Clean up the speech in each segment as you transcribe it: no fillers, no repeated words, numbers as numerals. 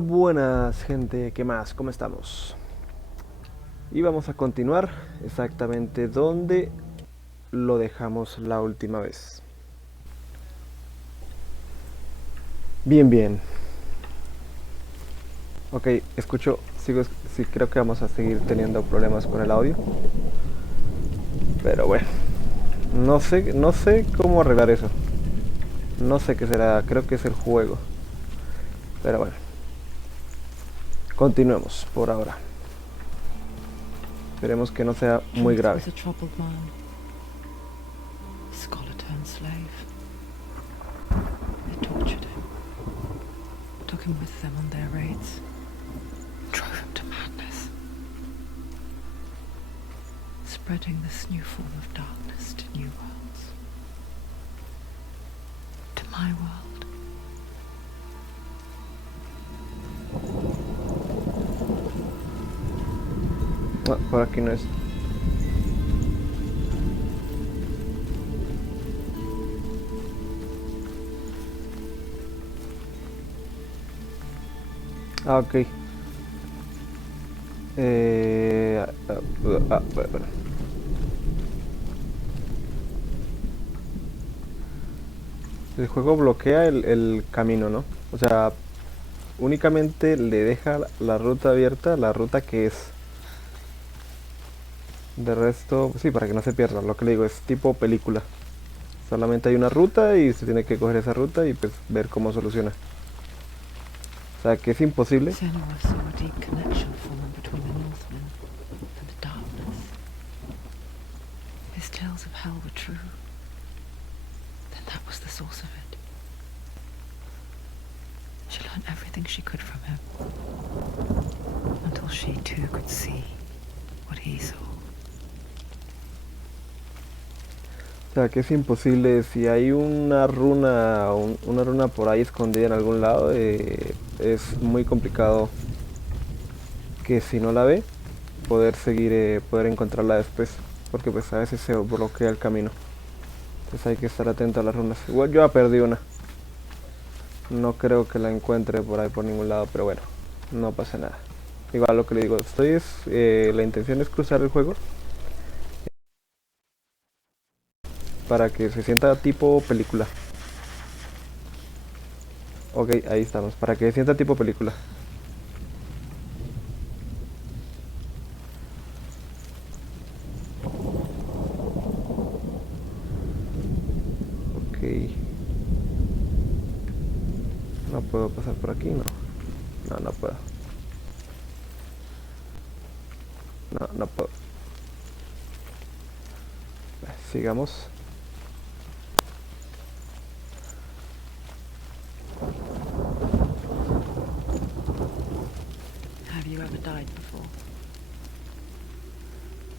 Buenas gente, ¿qué más? ¿Cómo estamos? Y vamos a continuar exactamente donde lo dejamos la última vez. Bien. Ok, escucho, sí, creo que vamos a seguir teniendo problemas con el audio. Pero bueno, no sé cómo arreglar eso. No sé qué será, creo que es el juego. Pero bueno, continuemos por ahora. Esperemos que no sea muy grave. Was a troubled man, scholar turned slave. They tortured him, took him with them on their raids, drove him to madness, spreading this new form of darkness to new worlds, to my world. No, por aquí no es. Ah, ok. Bueno. El juego bloquea el camino, ¿no? O sea, únicamente le deja la ruta abierta, la ruta que es. De resto, sí, para que no se pierda. Lo que le digo es tipo película. Solamente hay una ruta y se tiene que coger esa ruta y pues ver cómo soluciona. O sea, que es imposible. Senua saw a deep connection form between the Northmen and the darkness. His tales of hell were true. Then that was the source of it. She learned everything she could from him, until she too could see what he saw. O sea, que es imposible. Si hay una runa por ahí escondida en algún lado, es muy complicado que si no la ve, poder seguir, poder encontrarla después. Porque pues a veces se bloquea el camino. Entonces hay que estar atento a las runas. Igual yo ya perdí una. No creo que la encuentre por ahí por ningún lado, pero bueno, no pasa nada. Igual lo que le digo, la intención es cruzar el juego para que se sienta tipo película. Ok, ahí estamos, para que se sienta tipo película. Ok. No puedo pasar por aquí, no. No puedo. No puedo. Sigamos. Have you ever died before?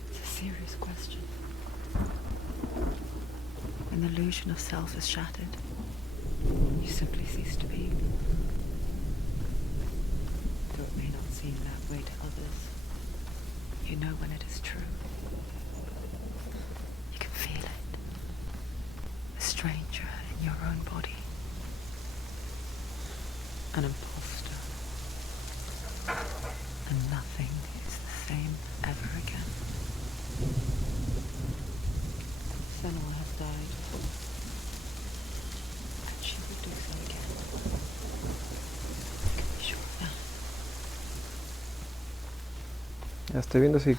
It's a serious question. When the illusion of self is shattered, you simply cease to be. Though it may not seem that way to others, you know when it is true. You can feel it. A stranger in your own body. An imposter. And nothing is the same ever again. Senua has died. And she will do so again. You can be sure of that. Ya estoy viendo si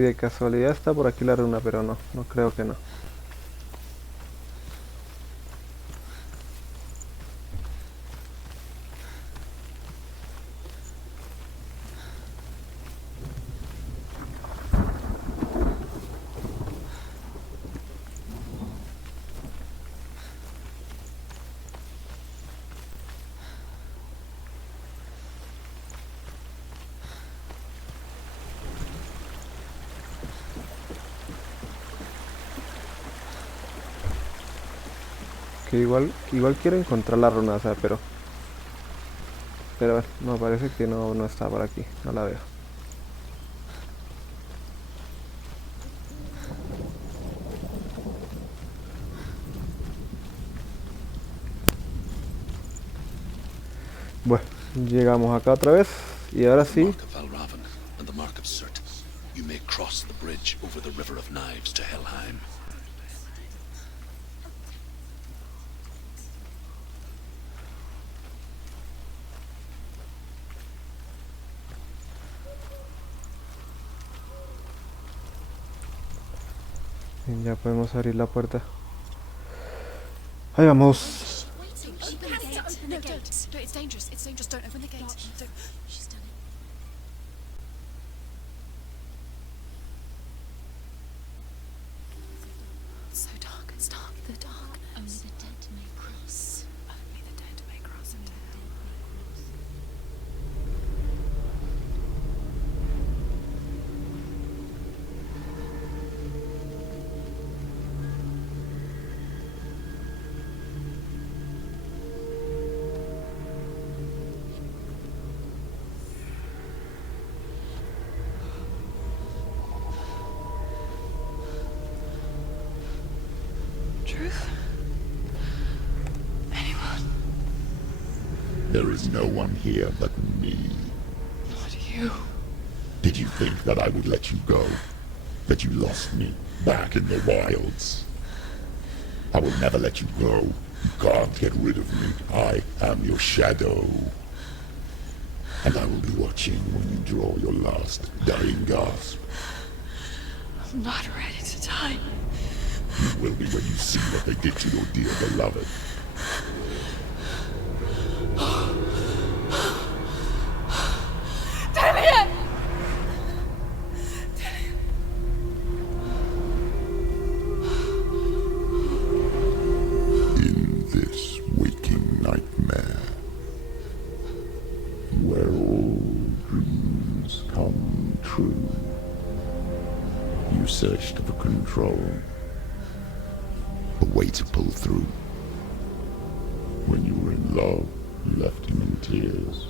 de casualidad está por aquí la runa, pero no creo que no. Que igual quiero encontrar la runa, o sea, pero no, parece que no está por aquí, no la veo. Bueno, Llegamos acá otra vez. Y ahora The sí. mark of Valravan and the mark of Surt. You may cross the bridge over the River of Knives to Helheim. Ya podemos abrir la puerta. Ahí vamos. Open the gate. No, don't. No, it's dangerous. It's dangerous. Don't open the gate. Don't. She's done it. It's so dark. It's dark. The dark. Only the dead may cross. Only the dead may cross into hell. Truth? Anyone? There is no one here but me. Not you. Did you think that I would let you go? That you lost me back in the wilds? I will never let you go. You can't get rid of me. I am your shadow. And I will be watching when you draw your last dying gasp. I'm not ready to die. You will be when you see what they did to your dear beloved. Damien! In this waking nightmare, where all dreams come true, you searched for control, a way to pull through. When you were in love, you left him in tears,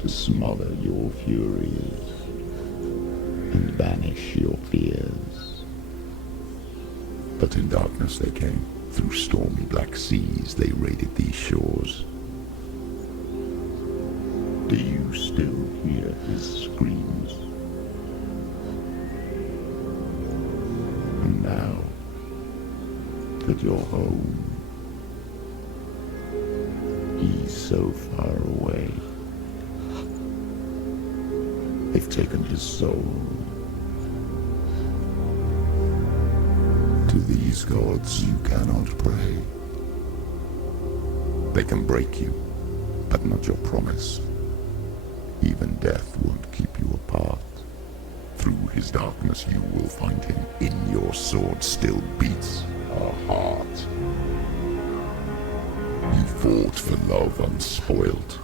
to smother your furies and banish your fears. But in darkness they came. Through stormy black seas they raided these shores. Do you still hear his screams? And now that you're home, he's so far away. They've taken his soul. To these gods you cannot pray. They can break you, but not your promise. Even death won't keep you apart. Through his darkness you will find him. In your sword still beats a heart. You fought for love unspoilt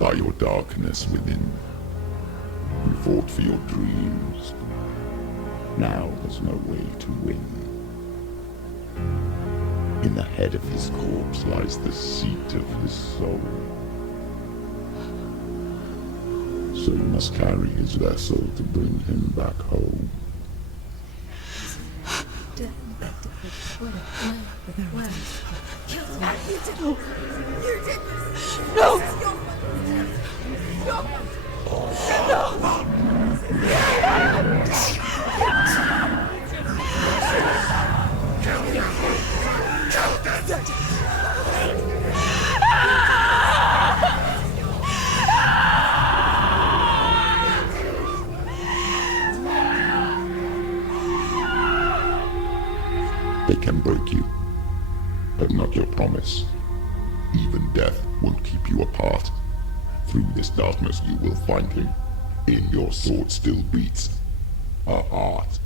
by your darkness within. You fought for your dreams. Now there's no way to win. In the head of his corpse lies the seat of his soul. So you must carry his vessel to bring him back home. They can break you, but not your promise. Even death won't keep you apart. Through this darkness you will find him. In your sword still beats a heart.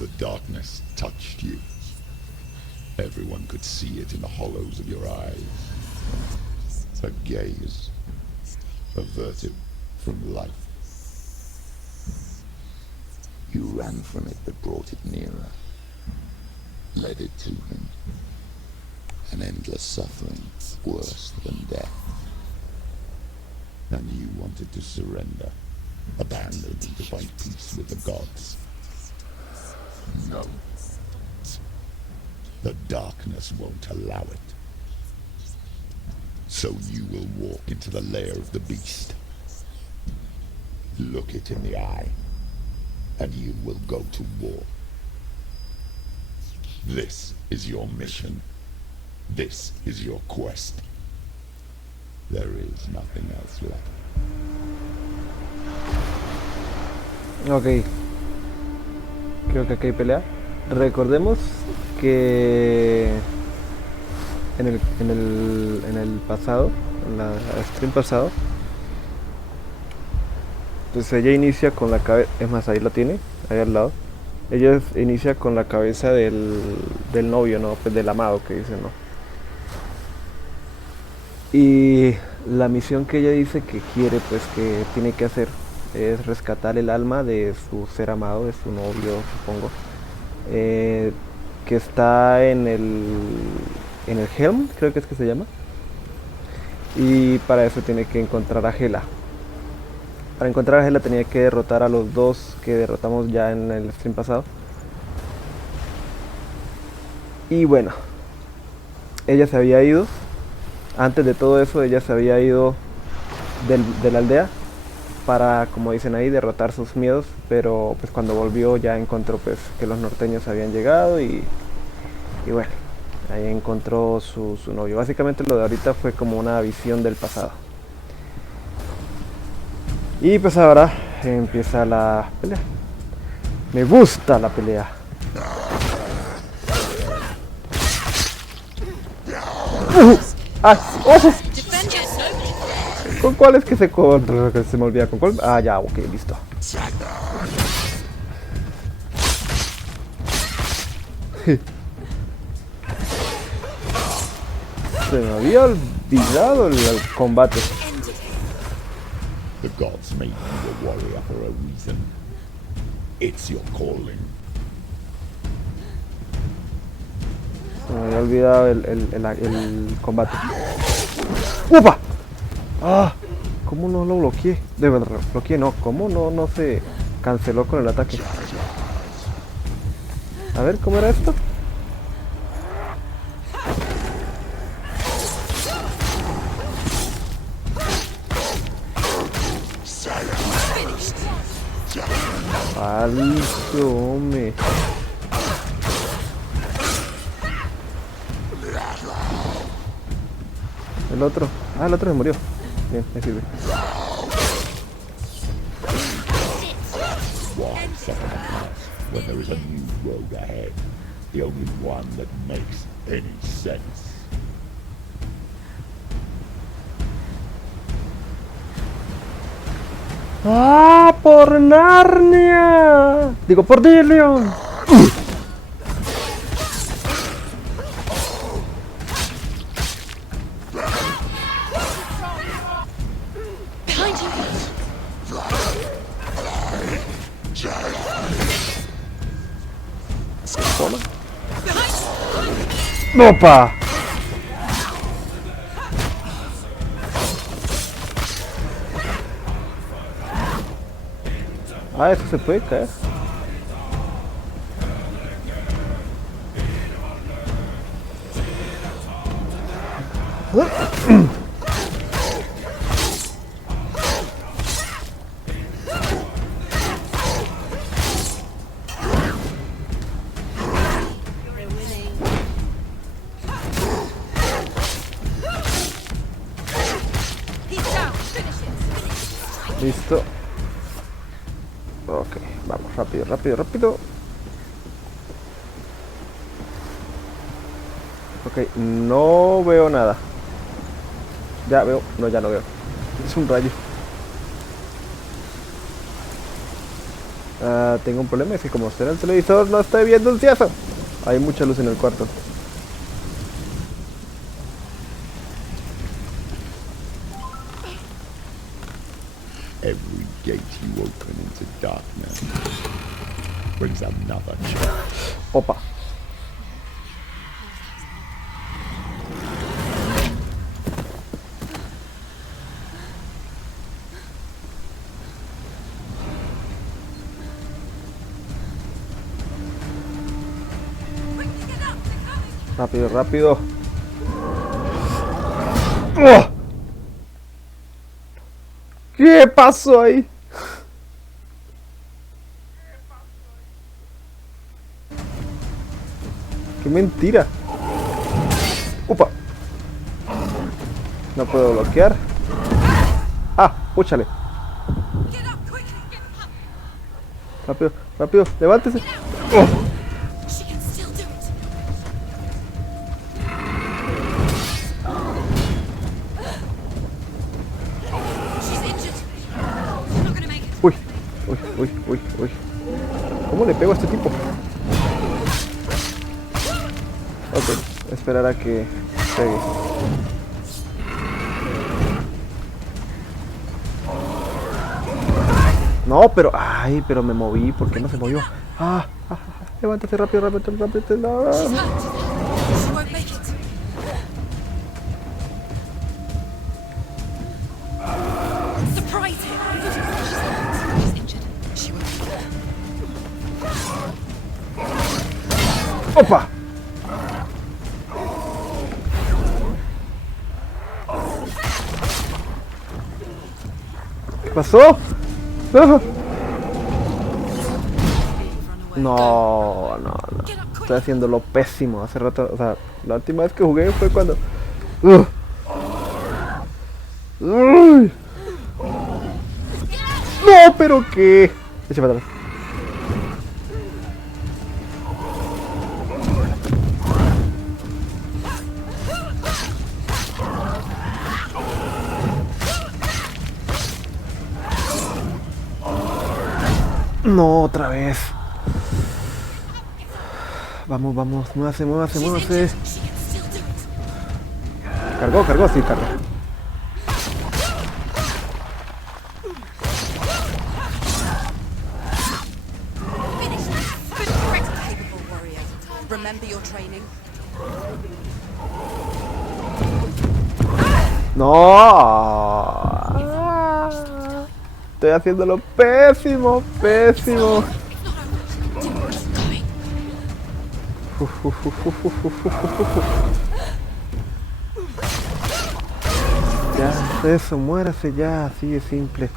The darkness touched you. Everyone could see it in the hollows of your eyes. A gaze averted from life. You ran from it but brought it nearer. Led it to him. an endless suffering worse than death. And you wanted to surrender, abandon to find peace with the gods. No. The darkness won't allow it. So you will walk into the lair of the beast. Look it in the eye, and you will go to war. This is your mission. This is your quest. There is nothing else left. Ok. Creo que aquí hay pelea. Recordemos que en el pasado, en la stream pasado, pues ella inicia con la cabeza, es más, ahí la tiene, ahí al lado. Ella inicia con la cabeza del novio, ¿no? Pues del amado, que dice, ¿no? Y la misión que ella dice que quiere, pues que tiene que hacer, es rescatar el alma de su ser amado, de su novio, supongo, que está en el Helm, creo que es que se llama. Y para eso tiene que encontrar a Hela. Para encontrar a Hela tenía que derrotar a los dos que derrotamos ya en el stream pasado. Y bueno, ella se había ido. Antes de todo eso, ella se había ido de la aldea para, como dicen ahí, derrotar sus miedos. Pero pues cuando volvió ya encontró pues que los norteños habían llegado y bueno, ahí encontró su novio. Básicamente lo de ahorita fue como una visión del pasado. Y pues ahora empieza la pelea. Me gusta la pelea. ¡Ay! ¡Oh! ¿Con cuál es que se me olvida? ¿Con cuál? Ah, ya, ok, listo. Se me había olvidado el combate. The gods made you a warrior for a reason. It's your calling. Se me había olvidado el combate. ¡Upa! ¡Ah! ¿Cómo no lo bloqueé? De verdad, bloqueé no. ¿Cómo no se canceló con el ataque? A ver, ¿cómo era esto? Falso, hombre. El otro. Ah, el otro se murió. Bien, me sirve. Why sacrifice when there is a new road ahead? The only one that makes any sense. ¡Ah! ¡Por Narnia! Digo, por Dillion. ¡Opa! Ah, eso se puede caer. Listo. Ok, vamos, rápido. Ok, no veo nada. Ya veo, no, ya no veo. Es un rayo. Tengo un problema, es que como está en el televisor no estoy viendo un ciezo. Hay mucha luz en el cuarto. Every gate you open into darkness brings another chance. Opa. Rápido, rápido. ¡Oh! ¿Qué pasó ahí? ¡Qué mentira! ¡Upa! No puedo bloquear. ¡Ah! ¡Púchale! Rápido, rápido, levántese. ¡Oh! She can still do it. She's injured. She's not gonna make it. Uy, uy, uy, uy, uy. ¿Cómo le pego a este tipo? Ok, esperar a que pegue. No, pero... Ay, pero me moví. ¿Por qué no se movió? Levántate rápido, rápido, rápido. No. She's hurt. She won't make it. Surprise him. She's injured. She won't make it. ¡Opa! ¿Qué pasó? No, no, no. Estoy haciéndolo pésimo. Hace rato, o sea, la última vez que jugué fue cuando... ¡Uy! No, pero qué. Echa para atrás. No, otra vez. Vamos, vamos, muévase, muévase, muévase. She can still do it. Cargó, cargó, sí, cargó. Finish this. Good, correct, capable warrior. Remember your training. No. Estoy haciéndolo pésimo, pésimo. Ya, eso, muérase ya, así de simple.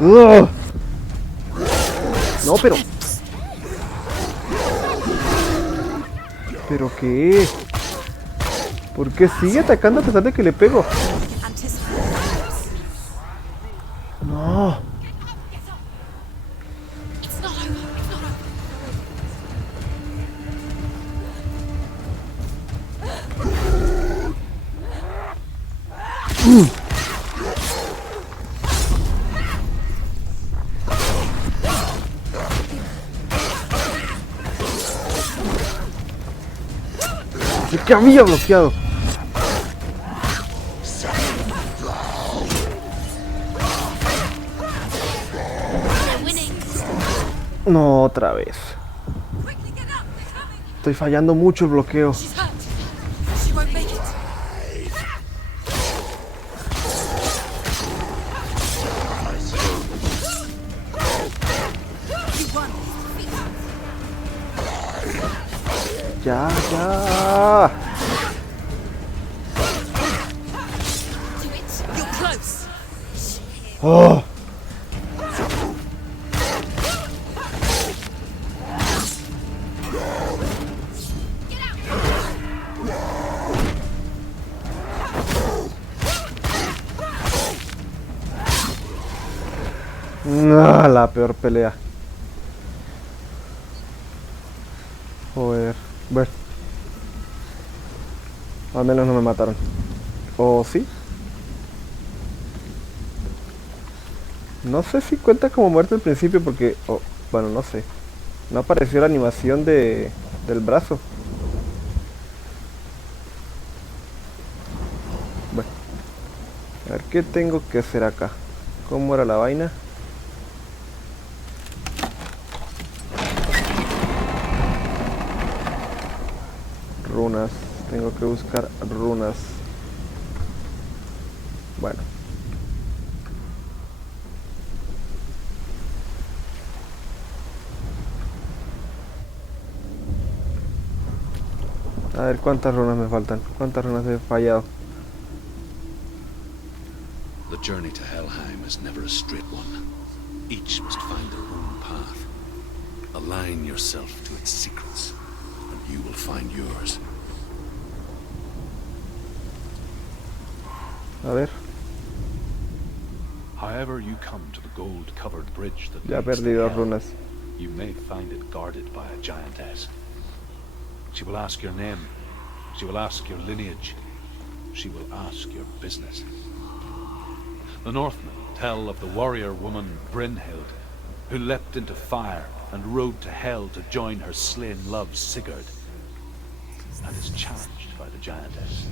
¡Ugh! No, pero... ¿Pero qué? ¿Por qué sigue atacando a pesar de que le pego? No. It's not over. It's not over. ¿De qué había bloqueado? They're winning. No, otra vez. Quickly get up. They're coming. Estoy fallando mucho el bloqueo. She's hurt. She won't make it. You won. Ya, ya. Do it. You're close. Oh. No, la peor pelea. Joder. Bueno. Al menos no me mataron. ¿O sí? No sé si cuenta como muerte al principio porque... bueno, no sé. No apareció la animación del brazo. Bueno. A ver, ¿qué tengo que hacer acá? ¿Cómo era la vaina? Runas. Tengo que buscar runas. Bueno. A ver cuántas runas me faltan. ¿Cuántas runas he fallado? The journey to Helheim is never a straight one. Each must find their own path. Align yourself to its secrets, and you will find yours. A ver. However you come to the gold-covered bridge that Ya leads to perdí dos hell, runas. you may find it guarded by a giantess. She will ask your name. She will ask your lineage. She will ask your business. The Northmen tell of the warrior woman Brynhild, who leapt into fire and rode to hell to join her slain love Sigurd, and is challenged by the giantess.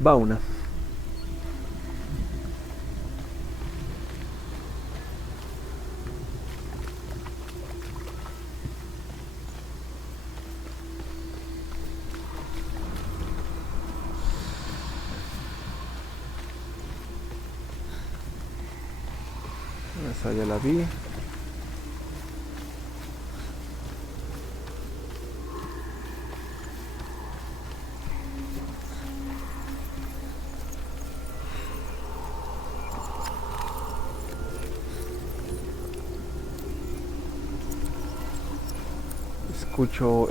Va una. Esa ya la vi.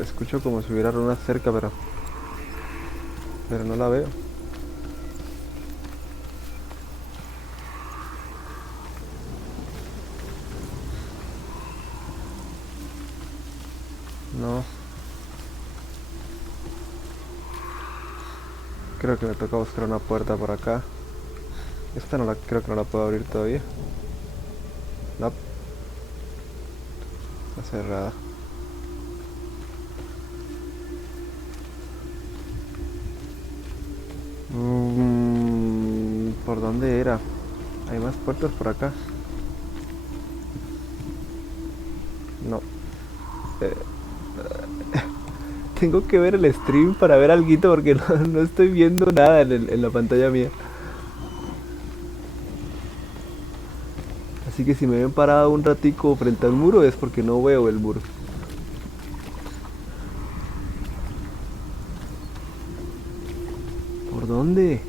Escucho como si hubiera runas cerca, pero no la veo. No. Creo que me toca buscar una puerta por acá. Esta creo que no la puedo abrir todavía. No. Está cerrada. ¿Por dónde era? Hay más puertas por acá. No. Tengo que ver el stream para ver alguito porque no estoy viendo nada en la pantalla mía. Así que si me ven parado un ratico frente al muro es porque no veo el muro. ¿Por dónde?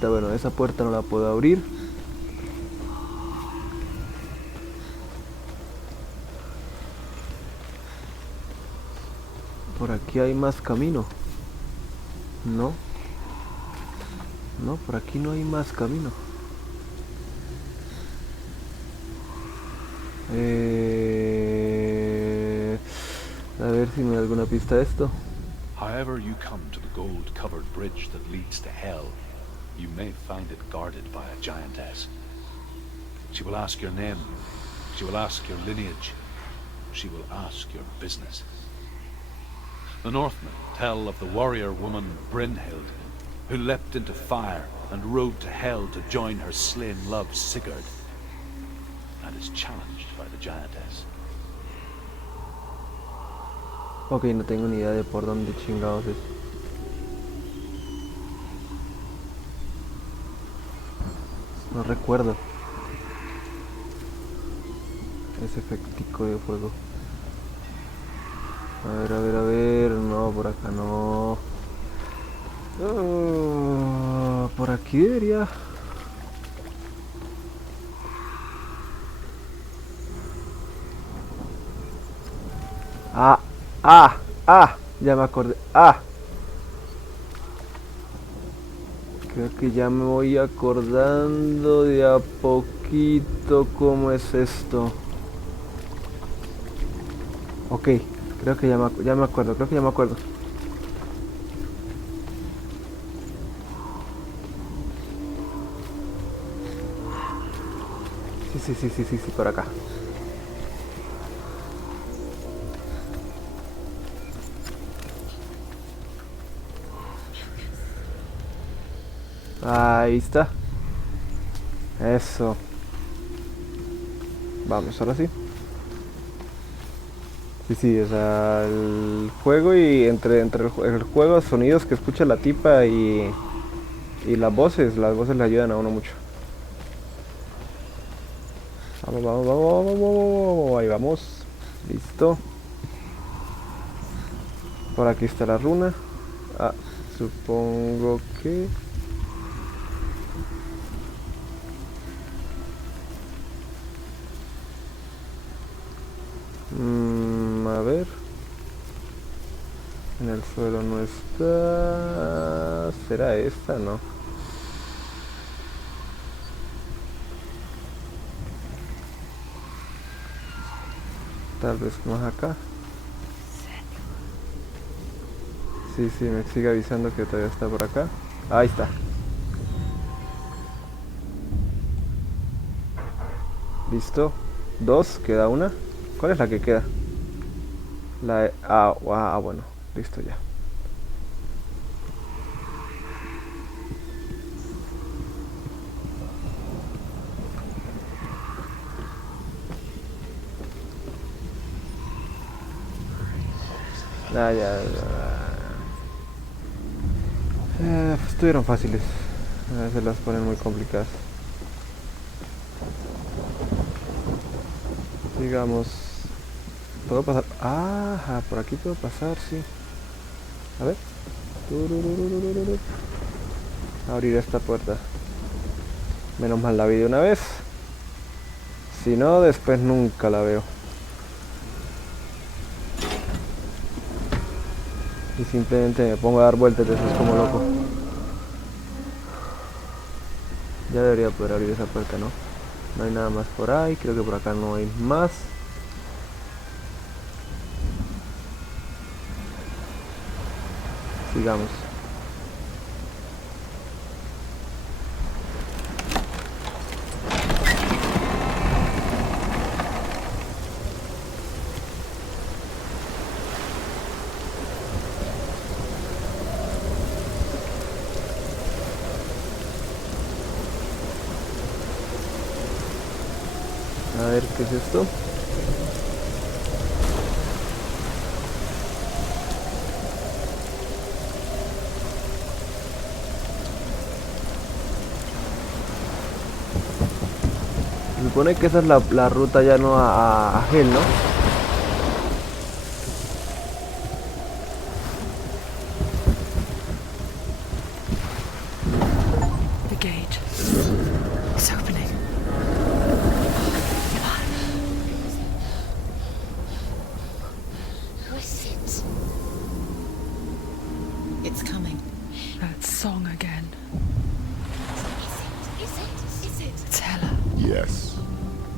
Bueno, esa puerta no la puedo abrir. Por aquí hay más camino. No. No, por aquí no hay más camino. A ver si me da alguna pista de esto. However you come to the gold-covered bridge that leads to hell, you may find it guarded by a giantess. She will ask your name. She will ask your lineage. She will ask your business. The Northmen tell of the warrior woman Brynhild, who leapt into fire and rode to hell to join her slain love Sigurd, and is challenged by the giantess. Ok, no tengo ni idea de por dónde chingados es. No recuerdo. Ese efectico de fuego. A ver. No, por acá no. Por aquí debería. Ya me acordé. Creo que ya me voy acordando de a poquito cómo es esto. Ok, creo que ya me acuerdo, Sí, por acá. Ahí está. Eso. Vamos, ahora sí. Sí, o sea, el juego y entre el juego, sonidos que escucha la tipa y las voces le ayudan a uno mucho. Vamos, vamos, vamos, vamos, vamos. Ahí vamos. Listo. Por aquí está la runa. Ah, supongo que... a ver. En el suelo no está... ¿Será esta? No. Tal vez más acá. Sí, sí, me sigue avisando que todavía está por acá. Ahí está. Listo. 2, queda una. ¿Cuál es la que queda? La de... bueno, listo ya. Ya. Estuvieron fáciles. A veces las ponen muy complicadas. Digamos... ¿Puedo pasar? Ajá, por aquí puedo pasar, sí. A ver. Abrir esta puerta. Menos mal la vi de una vez. Si no, después nunca la veo. Y simplemente me pongo a dar vueltas de esos como loco. Ya debería poder abrir esa puerta, ¿no? No hay nada más por ahí. Creo que por acá no hay más. Sigamos. A ver, ¿qué es esto? Se supone que esa es la ruta ya no a Hel, ¿no? The gate. It's opening. What's it? It's coming. That song again. Is it? It's Hela. Yes,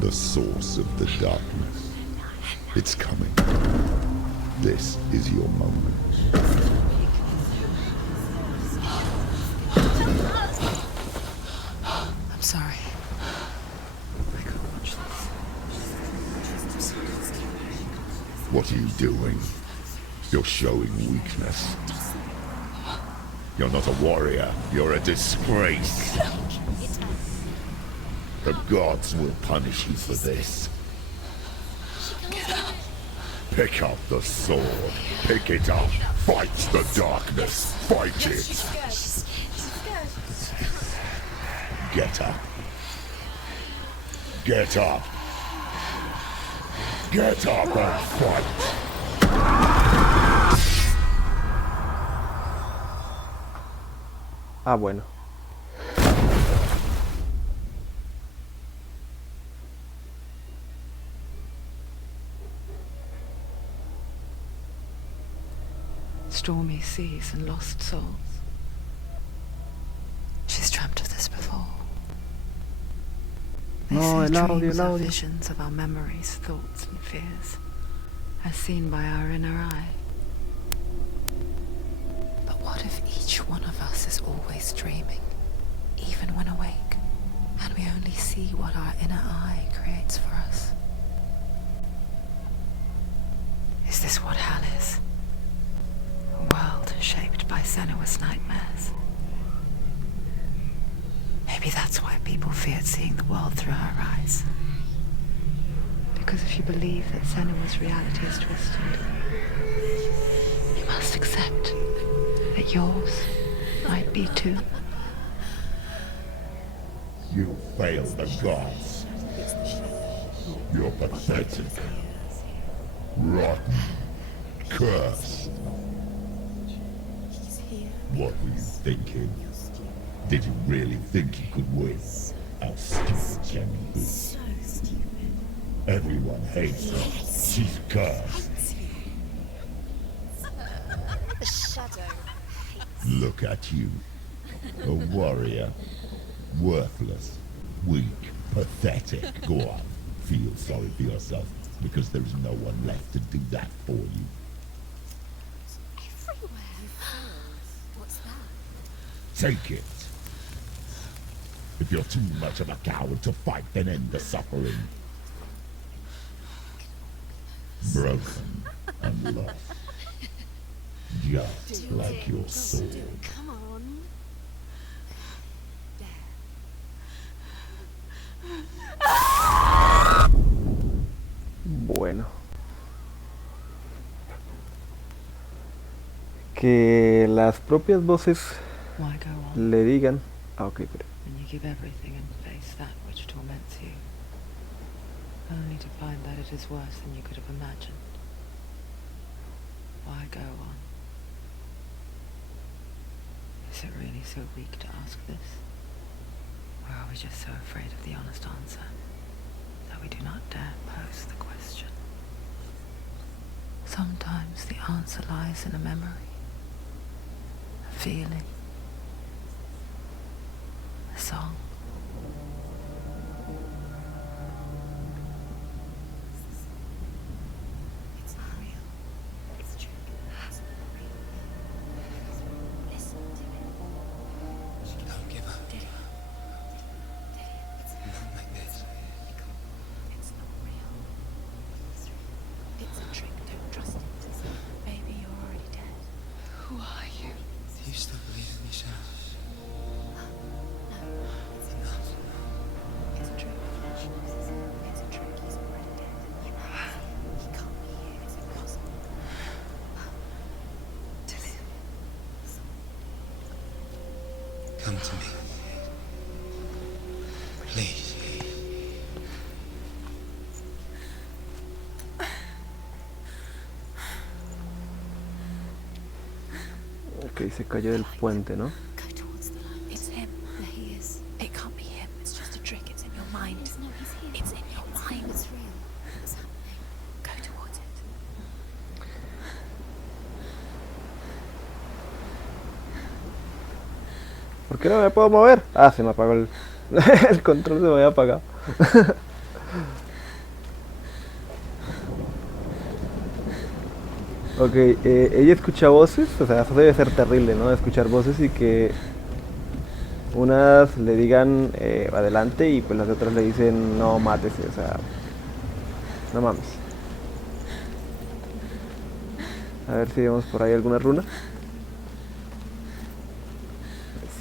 the source of the darkness. It's coming. This is your moment. I'm sorry. I can't watch this. What are you doing? You're showing weakness. You're not a warrior. You're a disgrace. The gods will punish you for this. Get up. Pick up the sword. Pick it up. Fight the darkness. Fight it. Get up. Get up. Get up and fight. Bueno. Stormy seas and lost souls. She's dreamt of this before. They No, say el audio, dreams el are audio. visions of our memories, thoughts and fears, as seen by our inner eye. But what if each one of us is always dreaming, even when awake, and we only see what our inner eye creates for us? Is this what hell is? A world shaped by Senua's nightmares. Maybe that's why people feared seeing the world through her eyes. Because if you believe that Senua's reality is twisted, you must accept that yours might be too. You failed the gods. You're pathetic. Rotten. Cursed. What were you thinking? Did you really think you could win? How stupid can you be? So stupid. Everyone hates her. She's cursed. The shadow hates. Look at you. A warrior. Worthless. Weak. Pathetic. Go on. Feel sorry for yourself, because there is no one left to do that for you. Everywhere. What's that? Take it. If you're too much of a coward to fight, then end the suffering. Broken and lost. Just like your sword. Come on. Bueno. Que las propias voces Why go on le digan... Ah, ok, pero... when you give everything and face that which torments you, only to find that it is worse than you could have imagined? Why go on? Is it really so weak to ask this? Or are we just so afraid of the honest answer that we do not dare pose the question? Sometimes the answer lies in a memory, a feeling, a song. It's not real. It's true. It's not real. Listen to it. Don't give up. Did it? It's Not like this. It's not real. It's a trick. Don't trust it. Baby, you're already dead. Who are you? Do you still believe in me, Shadow? No, it's Enough. It's a trick. It's a trick. He's already dead. He can't be here. It's impossible. Come to me. Please. Ok, se cayó del puente, ¿no? Go towards the light. It's him. There he is. It can't be him. It's just a trick. It's in your mind. No, he's here. It's in your mind. It's real. What's happening? Go towards it. ¿Por qué no me puedo mover? Ah, se me apagó el... el control se me había apagado. Ok, ella escucha voces, o sea, eso debe ser terrible, ¿no? Escuchar voces y que unas le digan adelante y pues las otras le dicen no, mátese, o sea, no mames. A ver si vemos por ahí alguna runa.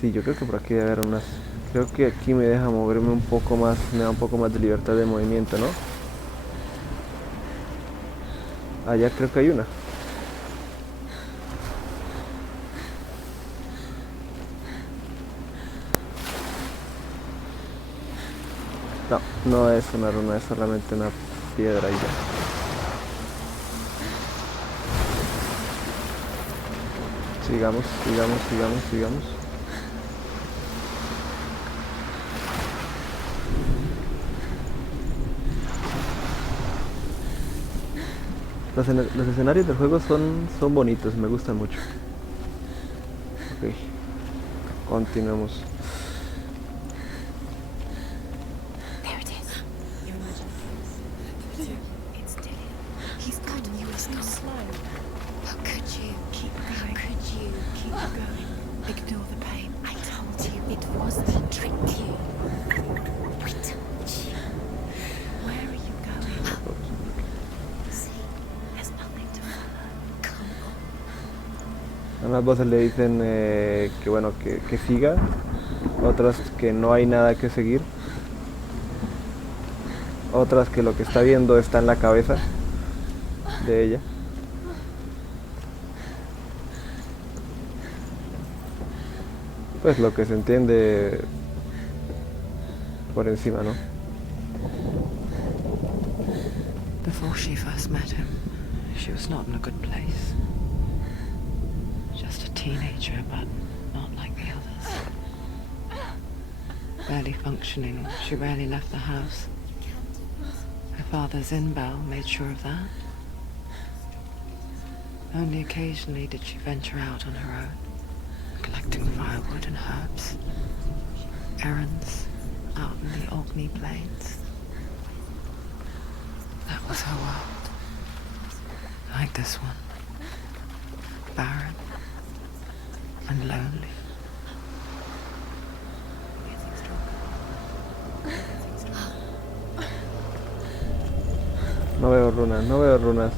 Sí, yo creo que por aquí debe haber unas. Creo que aquí me deja moverme un poco más, me da un poco más de libertad de movimiento, ¿no? Allá creo que hay una. No, no es una runa, es solamente una piedra y ya. Sigamos, sigamos, sigamos, sigamos. Los escenarios del juego son bonitos, me gustan mucho. Ok, continuemos. There it is. You imagine it's still him. He's good. You were so slow. How could you? Keep going. How could you? Keep going. Ignore the pain. I told you it was to trick you. We told you. Where are you going? See, there's nothing to follow. Come on. Unas voces le dicen que bueno, que siga, otras que no hay nada que seguir, otras que lo que está viendo está en la cabeza de ella. Pues lo que se entiende por encima, ¿no? Before she first met him, she was not in a good place. Just a teenager, but not like the others. Barely functioning, she rarely left the house. Her father's in-bell made sure of that. Only occasionally did she venture out on her own, collecting firewood and herbs. Errands out in the Orkney Plains. That was her world. Like this one. Barren and lonely. No veo runas, no veo runas.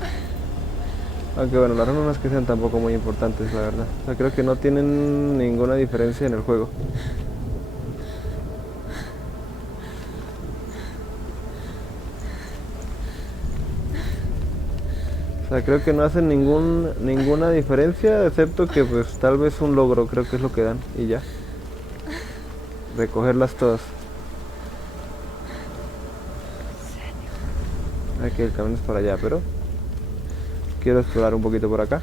Aunque bueno, las runas que sean tampoco muy importantes, la verdad. O sea, creo que no tienen ninguna diferencia en el juego. O sea, creo que no hacen ninguna diferencia, excepto que pues tal vez un logro, creo que es lo que dan, y ya. Recogerlas todas. Aquí el camino es para allá, pero quiero explorar un poquito por acá.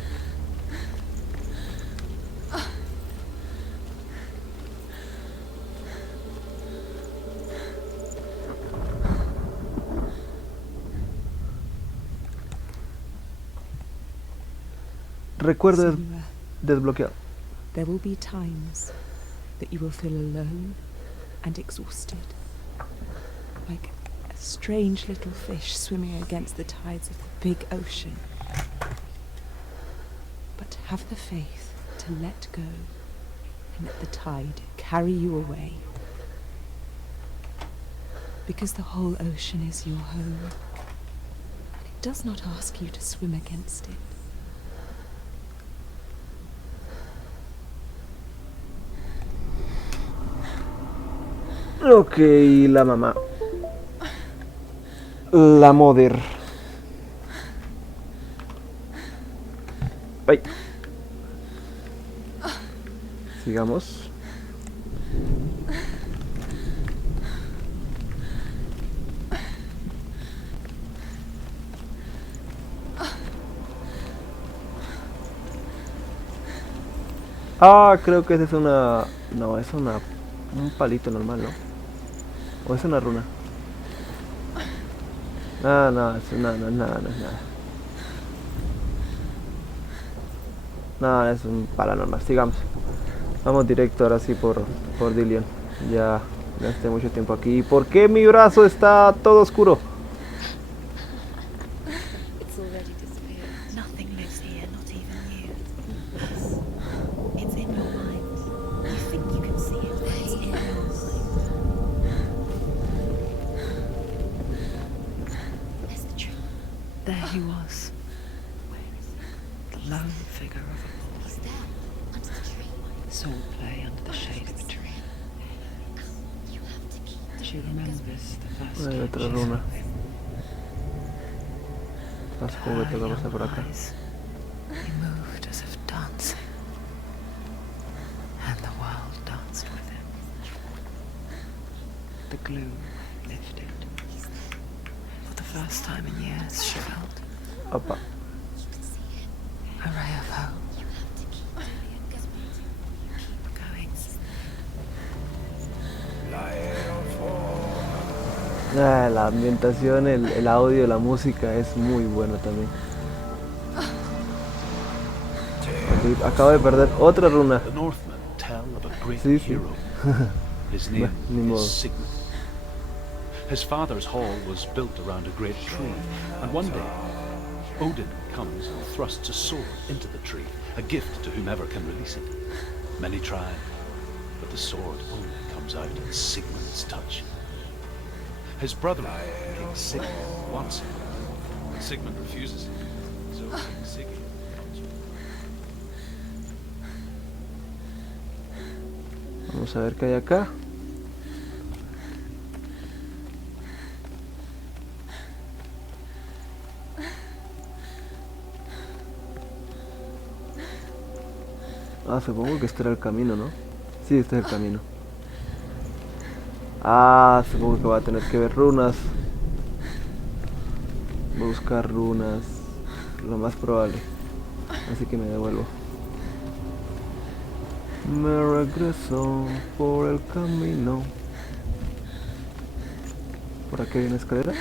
Recuerdo Senua, desbloqueado. there will be times that you will feel alone and exhausted, like a strange little fish swimming against the tides of the big ocean. But have the faith to let go and let the tide carry you away. Because the whole ocean is your home, and it does not ask you to swim against it. Ok, la mamá. La mother. Ay. Sigamos. Ah, creo que esa es una... No, es un palito normal, ¿no? ¿O es una runa? Ah, no, no es nada, no es nada. No, es un pala normal, sigamos. Vamos directo ahora sí por Dillion. Ya gasté mucho tiempo aquí. ¿Por qué mi brazo está todo oscuro? It's already disappeared. Nothing lives here, not even you. It's in your mind. You think you can see it, but it's in your mind. There's the tree. There he was, the lone figure of a He's boy. there, under the tree. Sword play under the shade of a tree. You have to keep She remembers the first Hay time otra she runa. saw him. Supongo que tengo que pasar por acá. Eyes, he moved as if dancing, and the world danced with him. The gloom lifted. For the first time in years, she felt Opa. a ray of hope. Going. Ah, la ambientación, el audio, la música es muy bueno también. Ok, acabo de perder otra runa. The Northmen tell of a great Sí, sí. hero. His name Ni modo. is Sigmund. His father's hall was built around a great tree, and one day Odin comes and thrusts a sword into the tree, a gift to whomever can release it. Many try, but the sword only comes out in Sigmund's touch. His brother, King Sigmund, wants him. Sigmund refuses him, so King Sigmund comes. Vamos a ver qué hay acá. Ah, supongo que este era el camino, ¿no? Sí, este es el camino. Ah, supongo que va a tener que ver runas. Voy a buscar runas, lo más probable. Así que me devuelvo. Me regreso por el camino. ¿Por aquí hay una escalera?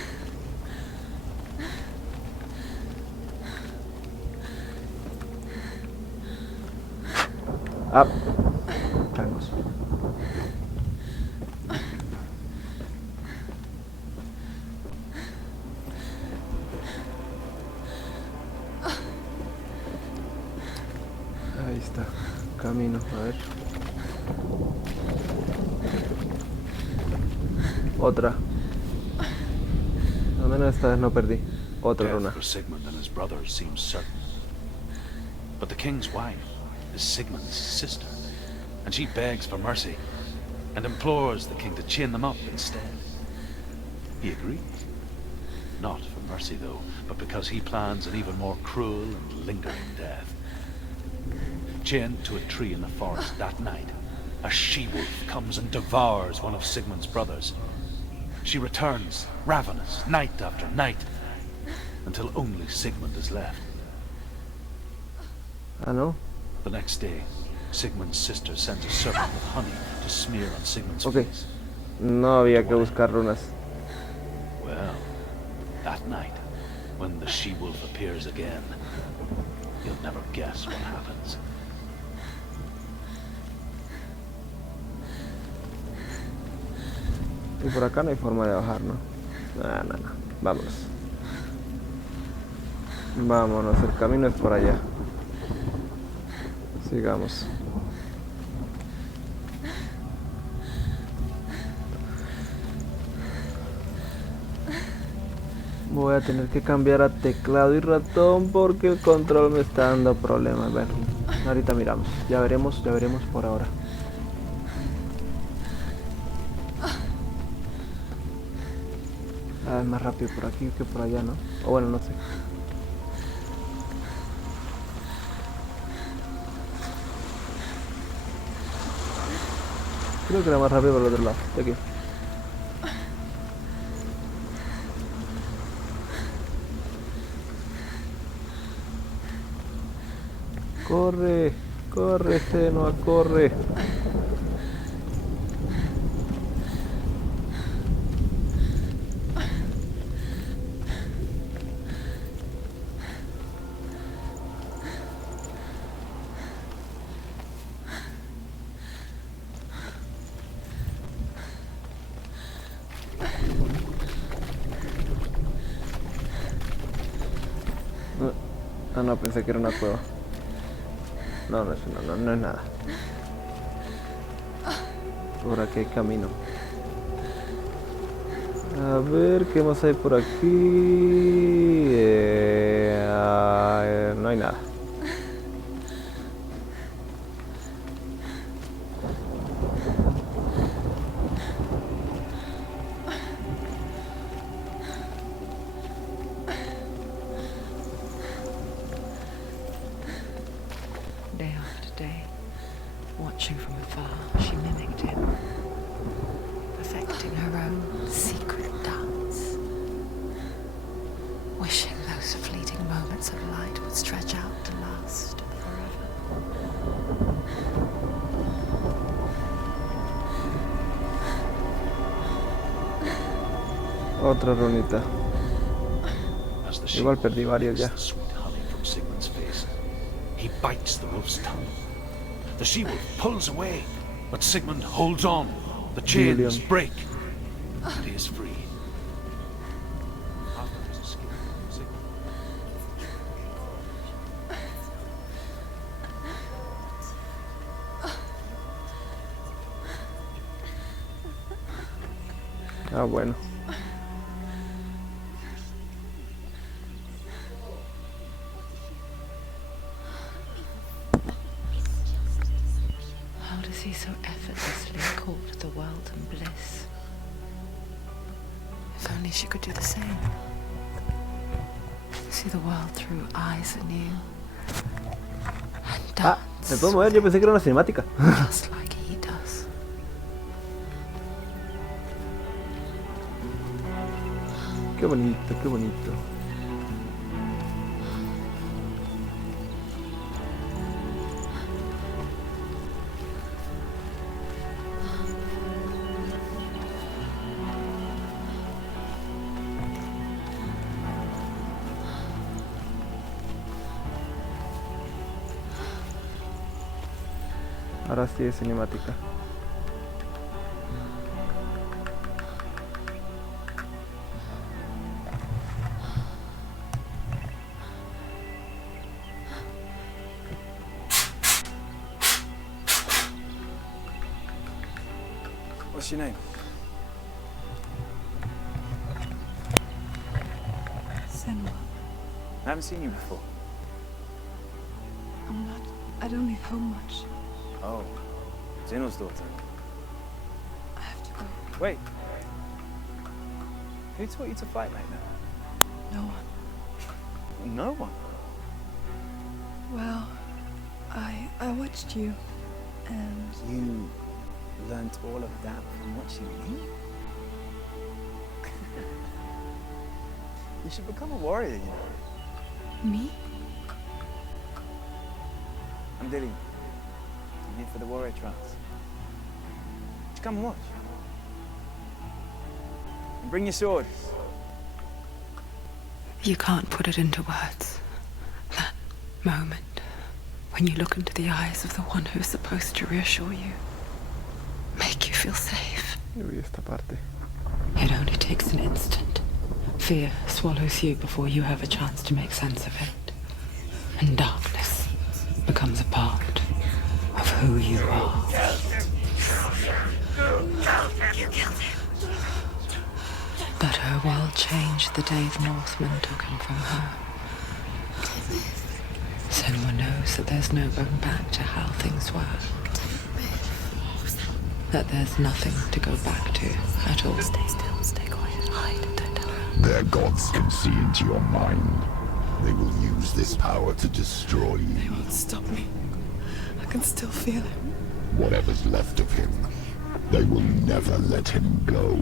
Ah, caemos. Ahí está, camino, a ver. Otra. Al menos esta vez no perdí. Otra runa. Death for Sigmund and his brothers seems certain. But the king's wife is Sigmund's sister, and she begs for mercy and implores the king to chain them up instead. He agrees. Not for mercy, though, but because he plans an even more cruel and lingering death. Chained to a tree in the forest that night, a she-wolf comes and devours one of Sigmund's brothers. She returns, ravenous, night after night, until only Sigmund is left. Ah, no. The next day, Sigmund's sister sends a serpent with honey to smear on Sigmund's Ok. face. No había que buscar runas. Well, that night, when the she-wolf appears again, you'll never guess what happens. Y por acá no hay forma de bajar, ¿no? No. Vámonos. Vámonos, el camino es por allá. Sigamos. Voy a tener que cambiar a teclado y ratón porque el control me está dando problemas. Bueno, ahorita miramos. Ya veremos por ahora. Ah, es más rápido por aquí que por allá, ¿no? O bueno, no sé. Creo que era más rápido por el otro lado. De aquí. Corre, corre, Senua, corre. Ah, no, pensé que era una cueva. No es nada. Por aquí hay camino. A ver, ¿qué más hay por aquí? No hay nada. Day after day, watching from afar, she mimicked him, perfecting her own secret dance, wishing those fleeting moments of light would stretch out to last forever. Otra runita. As the Igual she-wolf perdí varias ya. tastes the sweet honey from Sigmund's face, he bites the wolf's tongue. The she-wolf pulls away, but Sigmund holds on. The chains Julian. break, and he is free. After his escape, Sigmund Ah, bueno. How does he so effortlessly court the world and bliss? If only she could do the same. See the world through eyes anew. And Ah, dance ¿me puedo mover? Yo pensé que era una cinemática. just like he does. Qué bonito, qué bonito. Ahora sí es cinemática. What's your name? Senua. I haven't seen you before. I'm not. I don't leave home much. Oh, Zenua's daughter. I have to go. Wait. Who taught you to fight like that? No one. No one. Well, I watched you, and You learnt all of that from watching me? You should become a warrior, you know. me? I'm Dilly. I'm here for the warrior trials. Just come and watch. And bring your sword. You can't put it into words. That moment when you look into the eyes of the one who's supposed to reassure you, make you feel safe. Uy, esta parte. It only takes an instant. Fear swallows you before you have a chance to make sense of it. And darkness becomes a part of who you are. You killed him. But her world changed the day the Northmen took him from her. Senua knows that there's no going back to how things were. That there's nothing to go back to at all. Stay still, stay quiet, hide, don't tell her. Their gods can see into your mind. They will use this power to destroy you. They won't stop me. I can still feel him. Whatever's left of him, they will never let him go.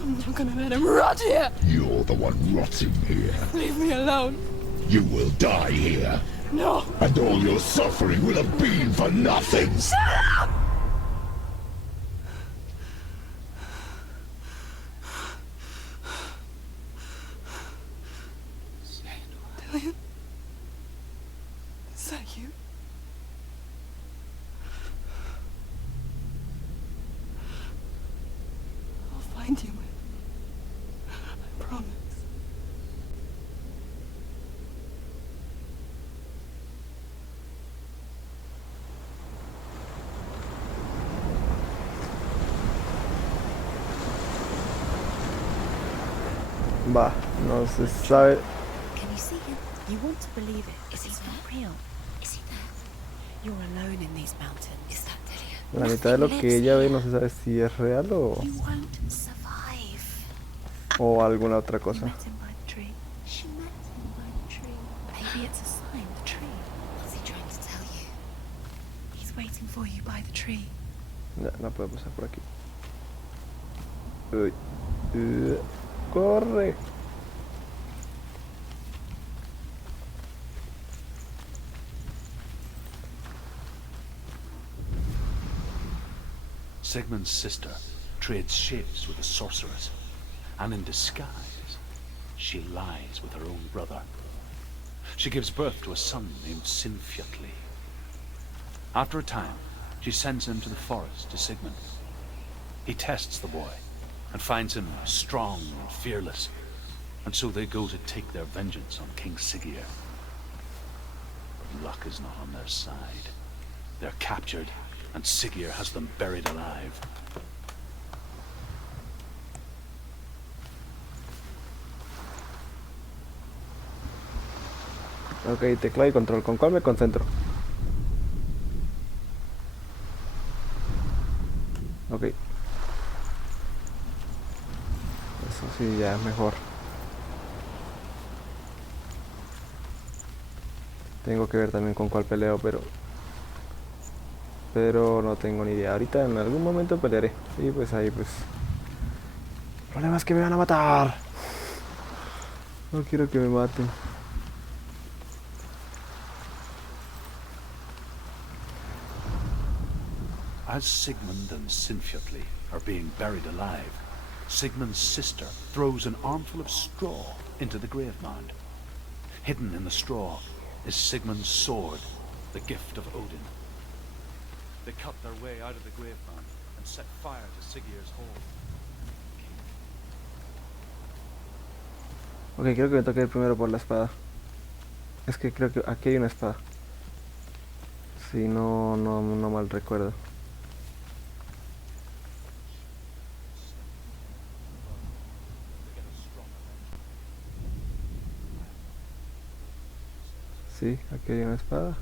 I'm not gonna let him rot here. You're the one rotting here. Leave me alone. You will die here. No. And all your suffering will have been for nothing. Shut up! Dillian? Is that you? I'll find you, I promise. Va, no se sabe. Can you see him? You want to believe it. Is he not real? Is he there? You're alone in these mountains. Is that Dillian? La mitad de lo que ella ve no se sabe si es real You won't survive. o alguna otra You cosa. met him by the tree. She met him by the tree. Maybe it's a sign, the tree. What's he trying to tell you? He's waiting for you by the tree. Ya, no puedo pasar por aquí. Uy. Corre. Sigmund's sister trades shapes with the sorceress, and in disguise, she lies with her own brother. She gives birth to a son named Sinfjotli. After a time, she sends him to the forest to Sigmund. He tests the boy and finds him strong and fearless, and so they go to take their vengeance on King Siggeir. But luck is not on their side. They're captured, and Siggeir has them buried alive. Ok, teclado y control. ¿Con cuál me concentro? Ok. Eso sí, ya es mejor. Tengo que ver también con cuál peleo, pero no tengo ni idea. Ahorita en algún momento pelearé. Y pues ahí pues... El problema es que me van a matar. No quiero que me maten. As Sigmund and Sinfjotli are being buried alive, Sigmund's sister throws an armful of straw into the grave mound. Hidden in the straw is Sigmund's sword, the gift of Odin. They cut their way out of the Graveman and set fire to Siggeir's hall. Ok, creo que me toca ir primero por la espada. Es que creo que aquí hay una espada. Si no mal recuerdo. Sí, aquí hay una espada.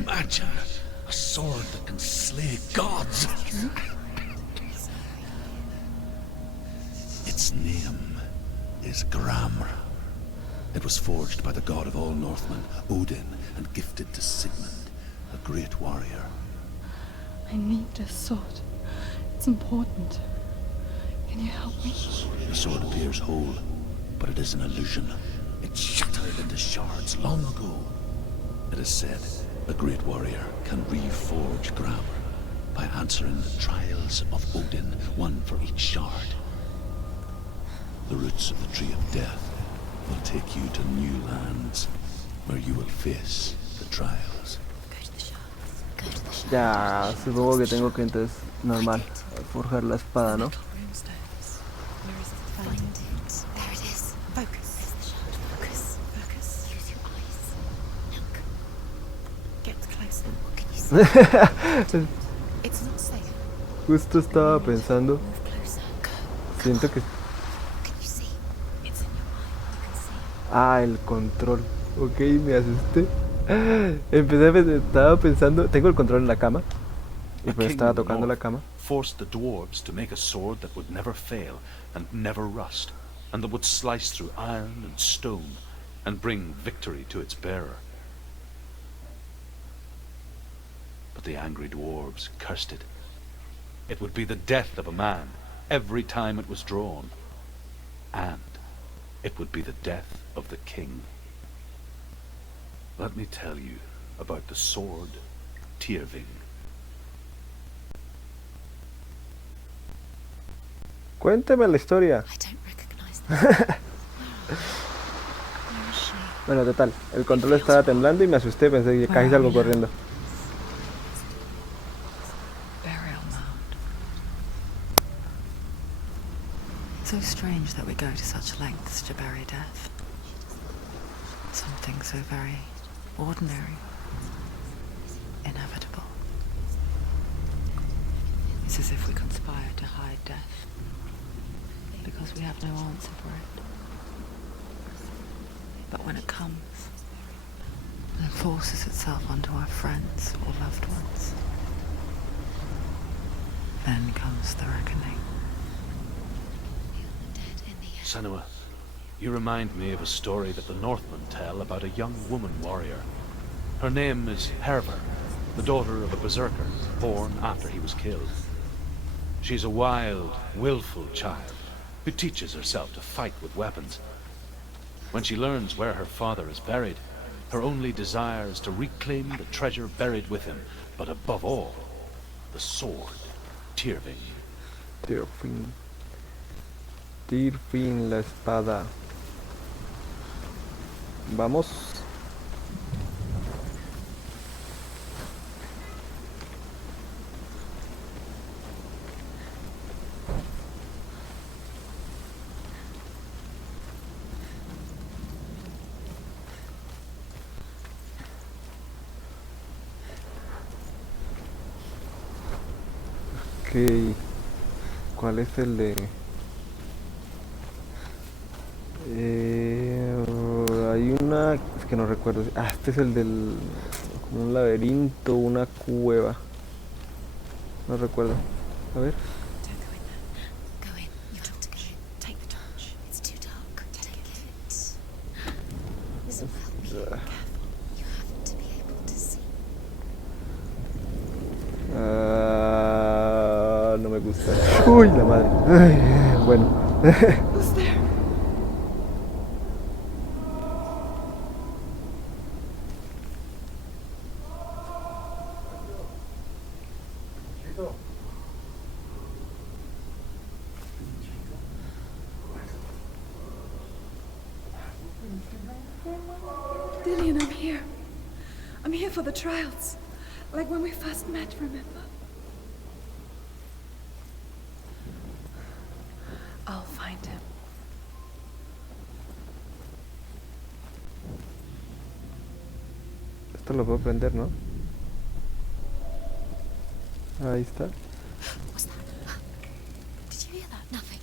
Imagine a sword that can slay gods. Its name is Gramr. It was forged by the god of all Northmen, Odin, and gifted to Sigmund, a great warrior. I need this sword. It's important. Can you help me? The sword appears whole, but it is an illusion. It shattered into shards long ago. It is said a great warrior can reforge Gramr by answering the trials of Odin, one for each shard. The roots of the tree of death will take you to new lands where you will face the trials. Ya, supongo que tengo que entonces, normal, forjar la espada, ¿no? Justo estaba pensando. Siento que... Ah, el control. Ok, me asusté. Estaba pensando... Tengo el control en la cama. Y pues estaba tocando la cama. Forced the dwarves to make a sword that would never fail and never rust, and that would slice through iron and stone and bring victory to its bearer. But the angry dwarves cursed it. It would be the death of a man every time it was drawn. And it would be the death of the king. Let me tell you about the sword Tyrving. Cuénteme la historia. Bueno, total, el control estaba temblando y me asusté, pensé que casi salgo corriendo. So strange that we go to such lengths to bury death. Something so very ordinary, inevitable. It's as if we conspire to hide death, because we have no answer for it. But when it comes, and forces itself onto our friends or loved ones, then comes the reckoning. Senua, you remind me of a story that the Northmen tell about a young woman warrior. Her name is Herver, the daughter of a berserker, born after he was killed. She's a wild, willful child who teaches herself to fight with weapons. When she learns where her father is buried, her only desire is to reclaim the treasure buried with him, but above all, the sword, Tyrving. Tyrving, la espada. Vamos. Ok. ¿Cuál es el de...? Hay una... Es que no recuerdo. Ah, este es el del... Como un laberinto, una cueva. No recuerdo. A ver. Uy, la madre. Ay, bueno. Who's there? Dillian, I'm here. I'm here for the trials. Like when we first met, remember? I'll find him. Esto lo puedo prender, ¿no? Ahí está. What's that? Did you hear that? Nothing.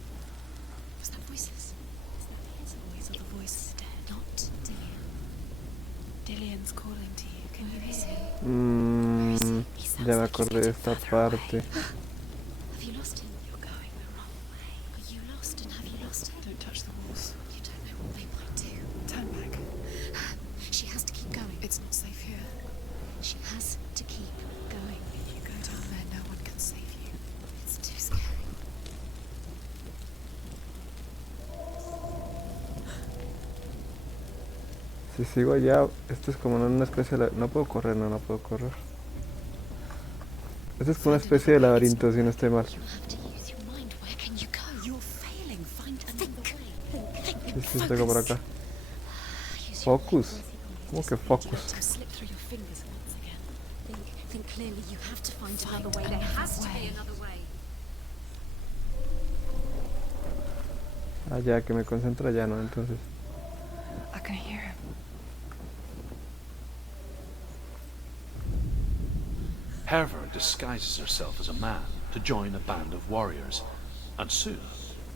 Was that voices? Is that his voice or the voice dead? Not Dillian. Dillian's calling to you. Can you hear him? Ya me acordé de esta parte. Have you lost him? You're going the wrong way. Are you lost and have you lost him? Don't touch the walls. You don't know what they might do. Turn back. She has to keep going. It's not safe here. She has to keep going. If you go down there, no one can save you. It's too scary. Si sigo allá, esto es como una especie de... No puedo correr, no puedo correr. Esto es como una especie de laberinto, si no estoy mal. You have to use your mind. Where can you go? You're failing. Find another way. Sí, sí, tengo por acá. Focus. ¿Cómo que focus? Slip through your fingers once again. Think clearly. You have to find another way. There has to be another way. Ah, ya, que me concentra ya, ¿no? Entonces... I can hear him. Herver disguises herself as a man to join a band of warriors, and soon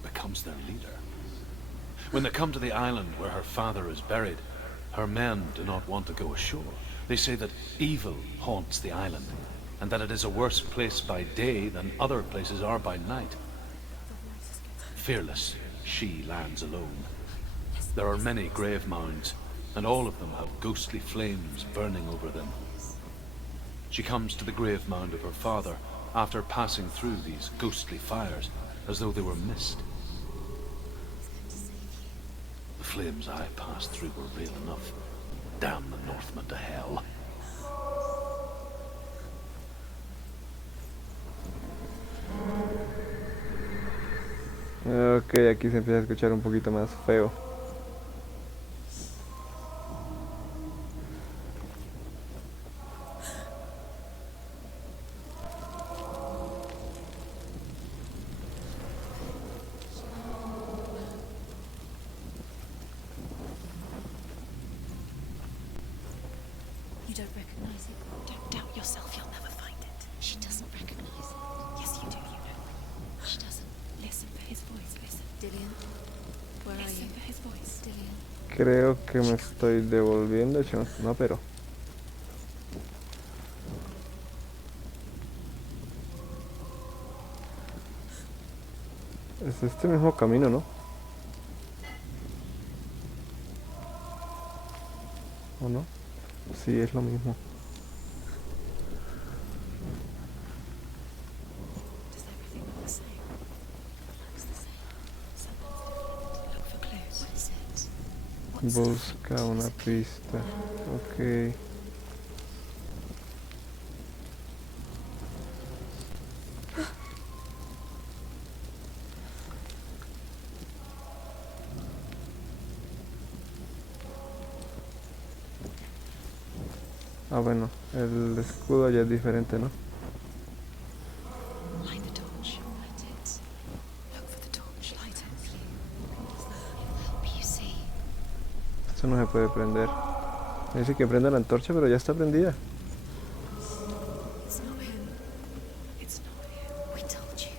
becomes their leader. When they come to the island where her father is buried, her men do not want to go ashore. They say that evil haunts the island, and that it is a worse place by day than other places are by night. Fearless, she lands alone. There are many grave mounds, and all of them have ghostly flames burning over them. She comes to the grave mound of her father after passing through these ghostly fires as though they were mist. The flames I passed through were real enough. Damn the Northmen to hell. Ok, aquí se empieza a escuchar un poquito más feo. You don't recognize it. Don't doubt yourself. You'll never find it. She doesn't recognize it. Yes, you do. You know. She doesn't. Listen for his voice. Listen. Dillian, where are you? Listen for his voice. Dillian. Creo que me estoy devolviendo, no, pero... Es este mismo camino, ¿no? ¿O no? Sí, es lo mismo. Does everything look the same? Looks the same. Something's different. Look for clues. What is it? What's Busca una pista. Ok. Ah, bueno, el escudo ya es diferente, ¿no? Light the torch. Light it. Look for the torch. Light it. It'll help you see. Esto no se puede prender. Me dice que prenda la antorcha, pero ya está prendida. It's not him. It's not him. We told you.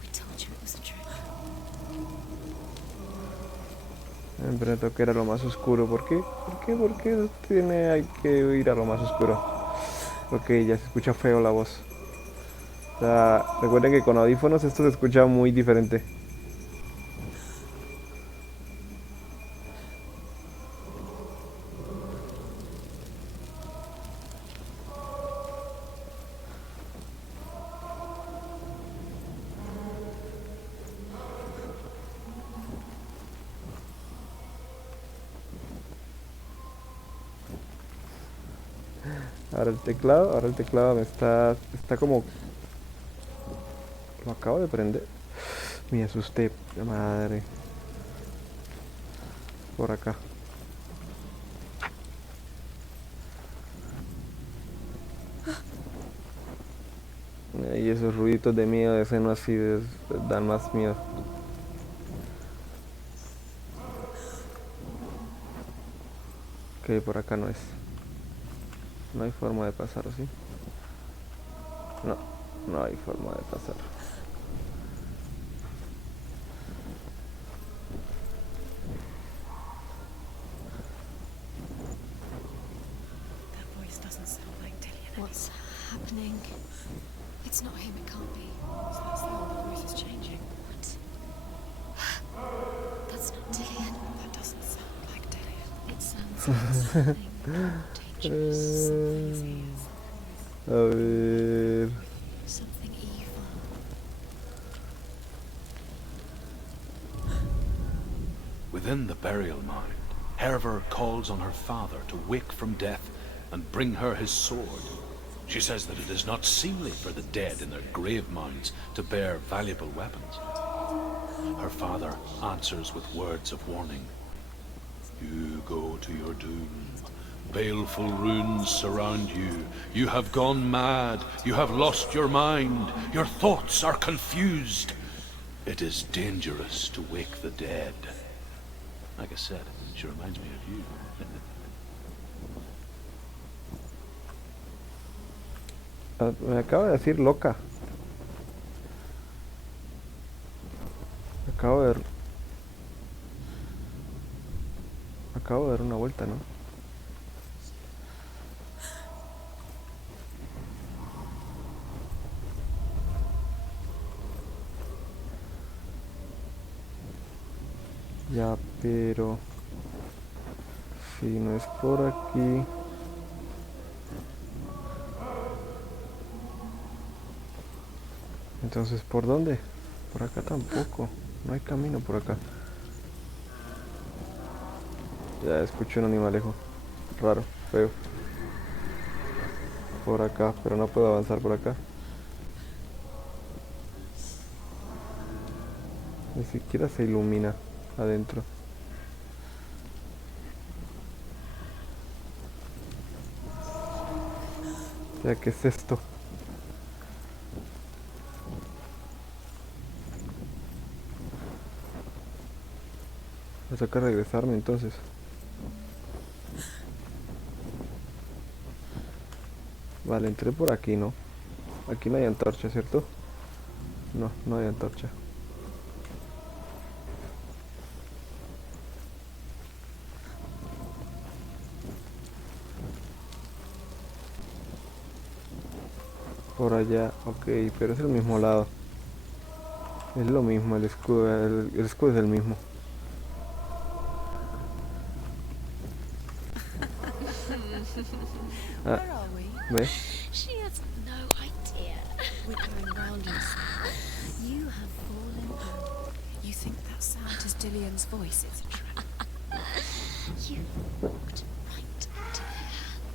We told you it was a trick. Me preguntó que era lo más oscuro. ¿Por qué? ¿Por qué hay que ir a lo más oscuro? Ok, ya se escucha feo la voz. O sea, recuerden que con audífonos esto se escucha muy diferente. Ahora el teclado me está como... Lo acabo de prender. Me asusté, madre. Por acá. Y esos ruiditos de miedo de Senua así dan más miedo. Ok, por acá no es. No hay forma de pasar, ¿sí? No, no hay forma de pasar. That voice doesn't sound like Dillion. What's happening? It's not him, it can't be. Is that sound? The voice is changing. What? That's not Dillion. That doesn't sound like Dillion. It sounds like something dangerous. A ver... Something evil. Within the burial mound, Herver calls on her father to wake from death and bring her his sword. She says that it is not seemly for the dead in their grave mounds to bear valuable weapons. Her father answers with words of warning. You go to your doom. Baleful runes surround you. You have gone mad. You have lost your mind. Your thoughts are confused. It is dangerous to wake the dead. Like I said, she reminds me of you. Me acaba de decir loca. Acabo de dar una vuelta, ¿no? Ya, pero si no es por aquí. Entonces, ¿por dónde? Por acá tampoco. No hay camino por acá. Ya escucho un animalejo. Raro, feo. Por acá, pero no puedo avanzar por acá. Ni siquiera se ilumina adentro. Ya, ¿qué es esto? Me toca regresarme entonces. Vale, entré por aquí, ¿no? Aquí no hay antorcha, ¿cierto? No, no hay antorcha. Por allá, ok, pero es el mismo lado. Es lo mismo, el escudo es el mismo. Where are we? ¿Ves? She has no idea. We're going round in a circle. You have fallen down. You think that sound is Dillion's voice? It's a trap. You walked right to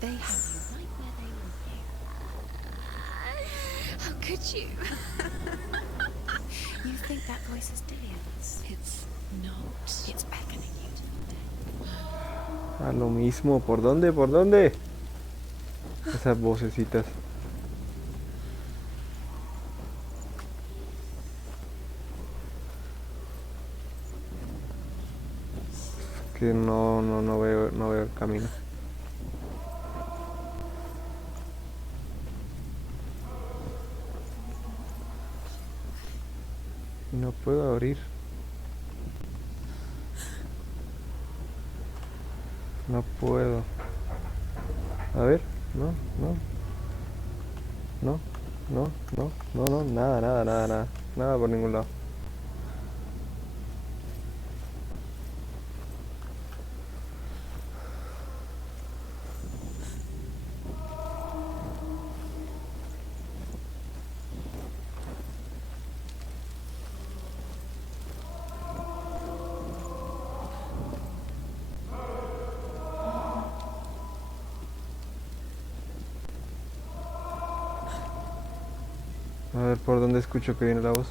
They have you right where they want you. How could you? You think that voice is Dillion's? It's not. It's beckoning you to the dead. A lo mismo, ¿por dónde? ¿Por dónde? Esas vocecitas. Que no veo el camino. No puedo abrir. No puedo. A ver, no, nada por ningún lado. A ver por dónde escucho que viene la voz.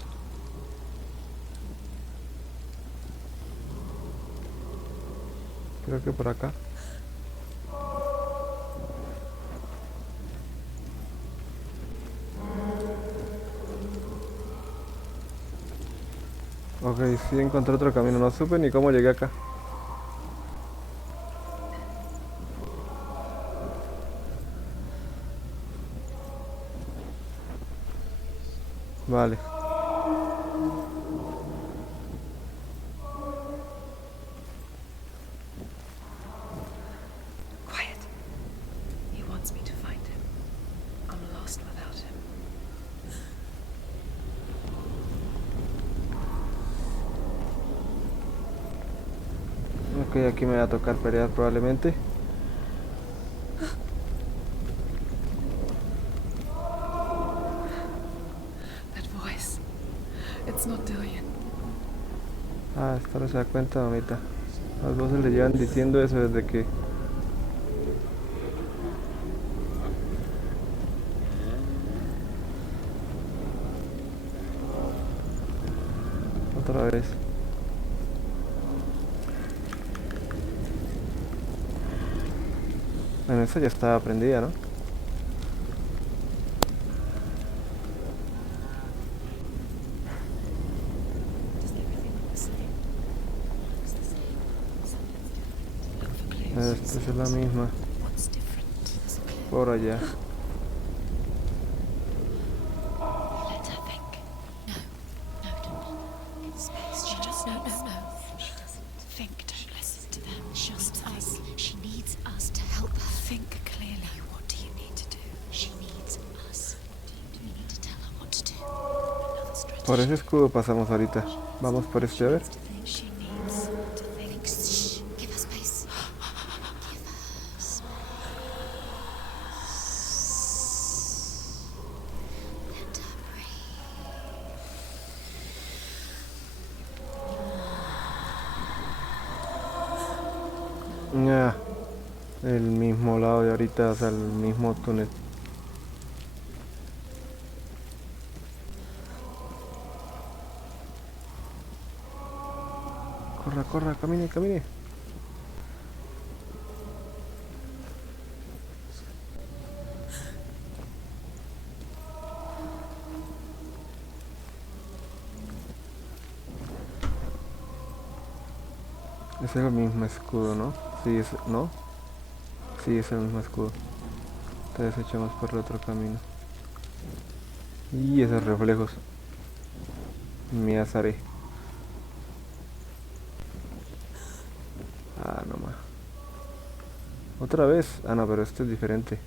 Creo que por acá. Ok, sí encontré otro camino. No supe ni cómo llegué acá. Vale. Quiet. He wants me to find him. I'm lost without him. Ok, aquí me va a tocar pelear probablemente. That voice. It's not Dillian. Ah, esta no se da cuenta, mamita. Las voces le llevan diciendo eso desde que... Otra vez. Bueno, esa ya estaba aprendida, ¿no? Esta es la misma. Por allá. Let her think. No, don't. Space. She just no. She doesn't think. Don't listen to them. Just us. She needs us to help her think clearly. What do you need to do? She needs us. Do you need to tell her what to do? Another strategy. Por ese escudo pasamos ahorita. Vamos por este, a ver. She needs to think. Shh. Give her space. Give her space. Let her breathe. Ya. El mismo lado de ahorita, o sea, el mismo túnel. Corra, corra, camine, camine. Es el mismo escudo, ¿no? Sí, es... ¿no? Sí, es el mismo escudo. Entonces echamos por el otro camino. Y esos reflejos. Me azaré. Ah, no más. Otra vez. Ah, no, pero este es diferente.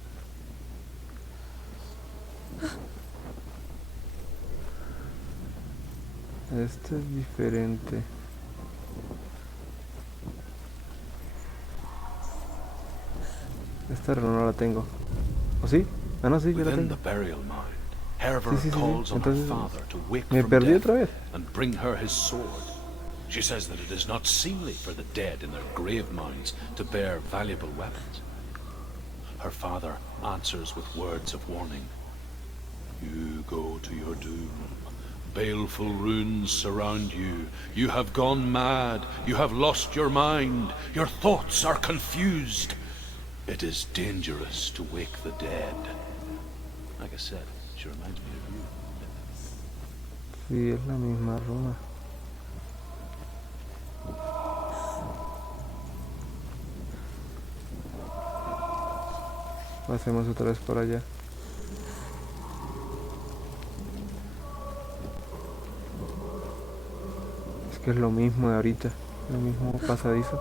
Este es diferente. Esta no la tengo. ¿O sí? Ah, no, sí, yo la Within tengo. the burial mound, Herver Sí. calls on her Entonces, father to wake me from perdí death otra vez. and bring her his sword. She says that it is not seemly for the dead in their grave mounds to bear valuable weapons. Her father answers with words of warning. You go to your doom. Baleful runes surround you. You have gone mad. You have lost your mind. Your thoughts are confused. It is dangerous to wake the dead. Like I said, she reminds me of you. Sí, es la misma runa. Pasemos otra vez por allá. Es que es lo mismo de ahorita. Lo mismo pasadizo.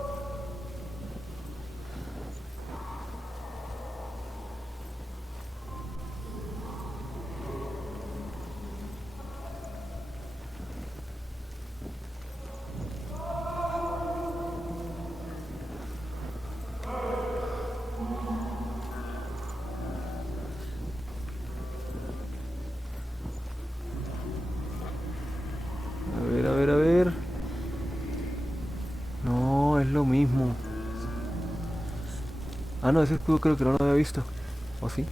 A ver. No, es lo mismo. Ah, no, ese escudo creo que no lo había visto. ¿O sí?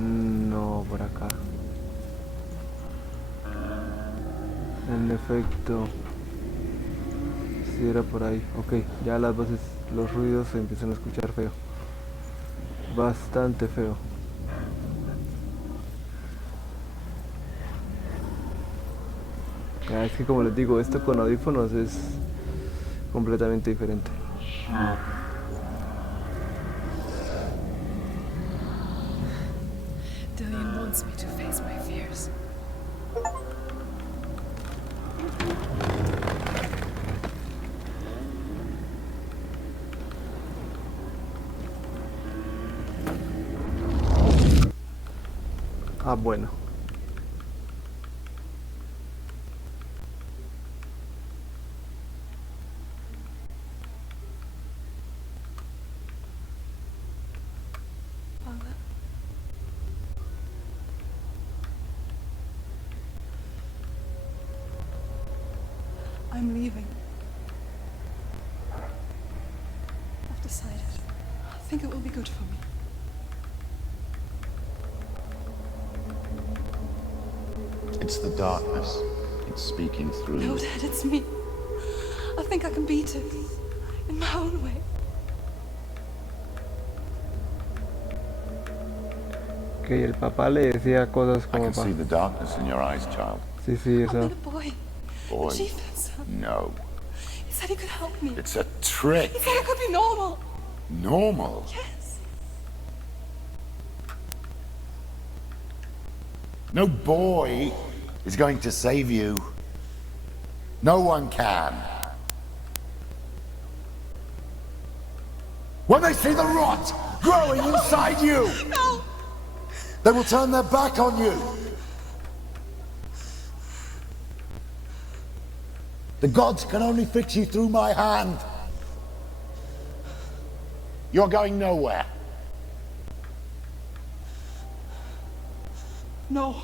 No, por acá. En efecto, si era por ahí. Ok, ya las voces, los ruidos se empiezan a escuchar feo. Bastante feo. Es que como les digo, esto con audífonos es completamente diferente. Dillion wants me to face my fears. Ah, bueno. Father? I'm leaving. I've decided. I think it will be good for me. It's the darkness. It's speaking through No, you. Dad, it's me. I think I can beat it. In my own way. Ok, el papá le decía cosas I como can see the darkness in your eyes, child. Sí, sí, I eso. met a boy. Boy, A chieftain, son. no. He said he could help me. It's a trick. He said I could be normal. Normal. Yes. No boy is going to save you. No one can. When they see the rot growing inside you, No! they will turn their back on you. The gods can only fix you through my hand. You're going nowhere. No.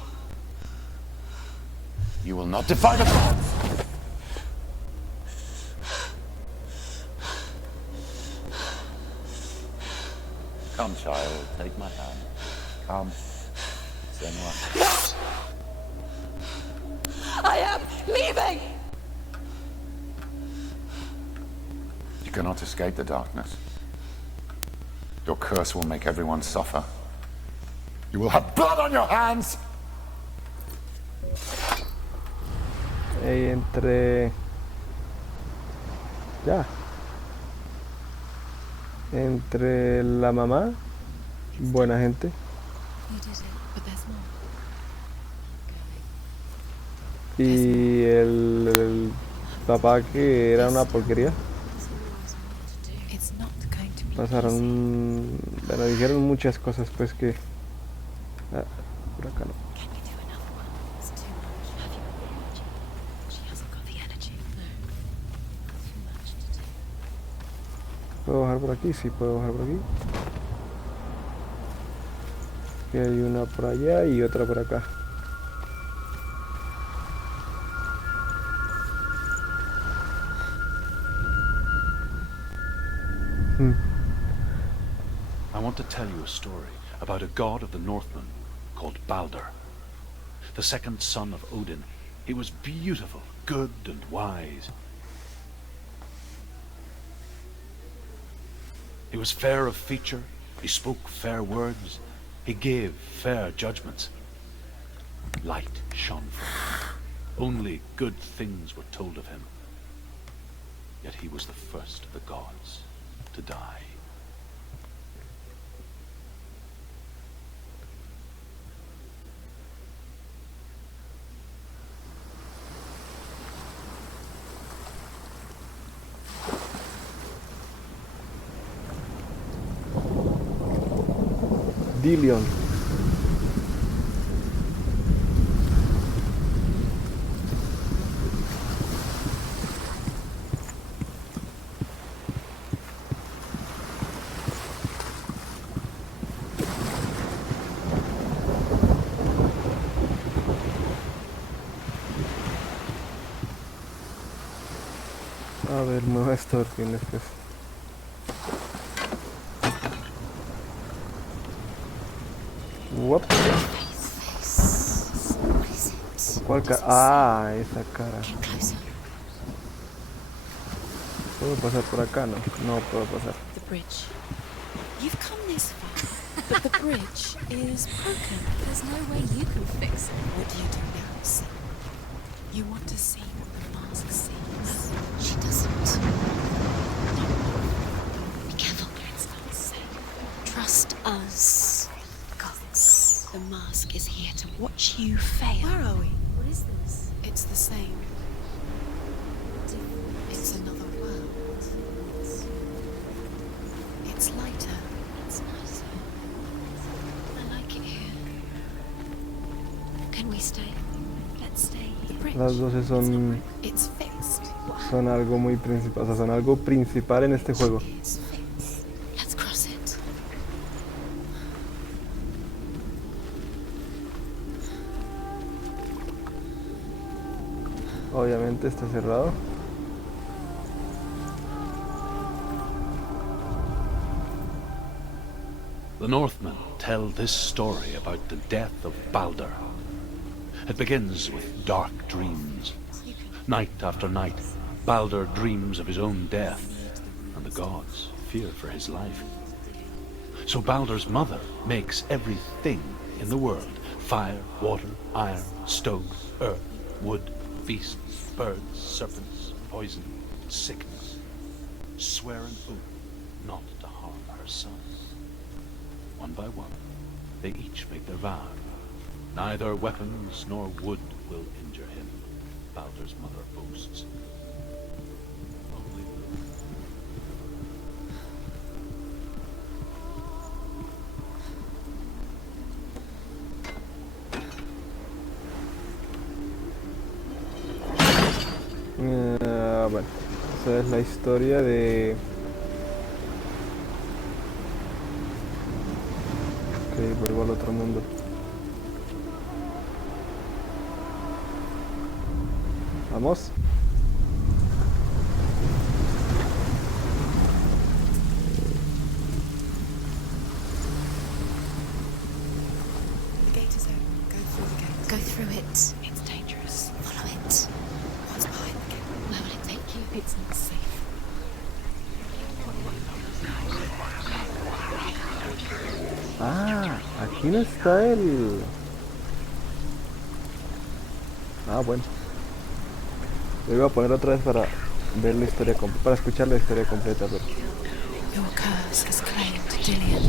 You will not defy the gods. Come, child, take my hand. Come. Senua. I am leaving! You cannot escape the darkness. Your curse will make everyone suffer. You will have blood on your hands! Entre... Ya. Entre la mamá, buena gente, You did it, but there's more. y el papá que era una porquería. It's not going to be Pasaron, bueno, dijeron muchas cosas pues que... Ah, por acá no. Can you do another one? It's too much. Have you got the energy? She hasn't got the energy. No. Too much to do. ¿Puedo bajar por aquí? Sí, puedo bajar por aquí. Aquí hay una por allá y otra por acá. I want to tell you a story about a god of the Northmen called Balder. The second son of Odin. He was beautiful, good and wise. He was fair of feature, he spoke fair words, he gave fair judgments. Light shone from him. Only good things were told of him. Yet he was the first of the gods to die. Dillion. A ver, me va a estar bien después. Uop. What is it? ¿Cuál ah, esa cara. Get closer. ¿Puedo pasar por acá? No, no puedo pasar. The bridge. You've come this far, but the bridge is broken. There's no way you can fix it. What do you do now, see? You want to see what the mask sees. She doesn't. Be careful. It's not safe. Trust us. Gods. The mask is here to watch you fail. Where are we? What is this? It's the same. It's another world. It's lighter. It's nicer. I like it here. Can we stay? Let's stay. The bridge. Las voces son It's fixed. algo muy principal, o sea, son algo principal en este juego. It's fixed. Let's cross it. Obviamente está cerrado. The Northmen tell this story about the death of Balder. It begins with dark dreams. Night after night, Balder dreams of his own death, and the gods fear for his life. So Balder's mother makes everything in the world: fire, water, iron, stone, earth, wood, beasts, birds, serpents, poison, sickness, swear an oath not to harm her sons. One by one, they each make their vow. Neither weapons nor wood will injure him, Balder's mother boasts. Only Bueno, esa es la historia de... Ok, vuelvo al otro mundo. Vamos. The gate is open. Go through the gate. Go through it. It's dangerous. Follow it. What's behind the gate? Where will it take you? It's not safe. Ah, aquí no está el... Ah, bueno. Lo iba a poner otra vez para ver la historia para escuchar la historia completa, pero... Your curse has claimed Dillion.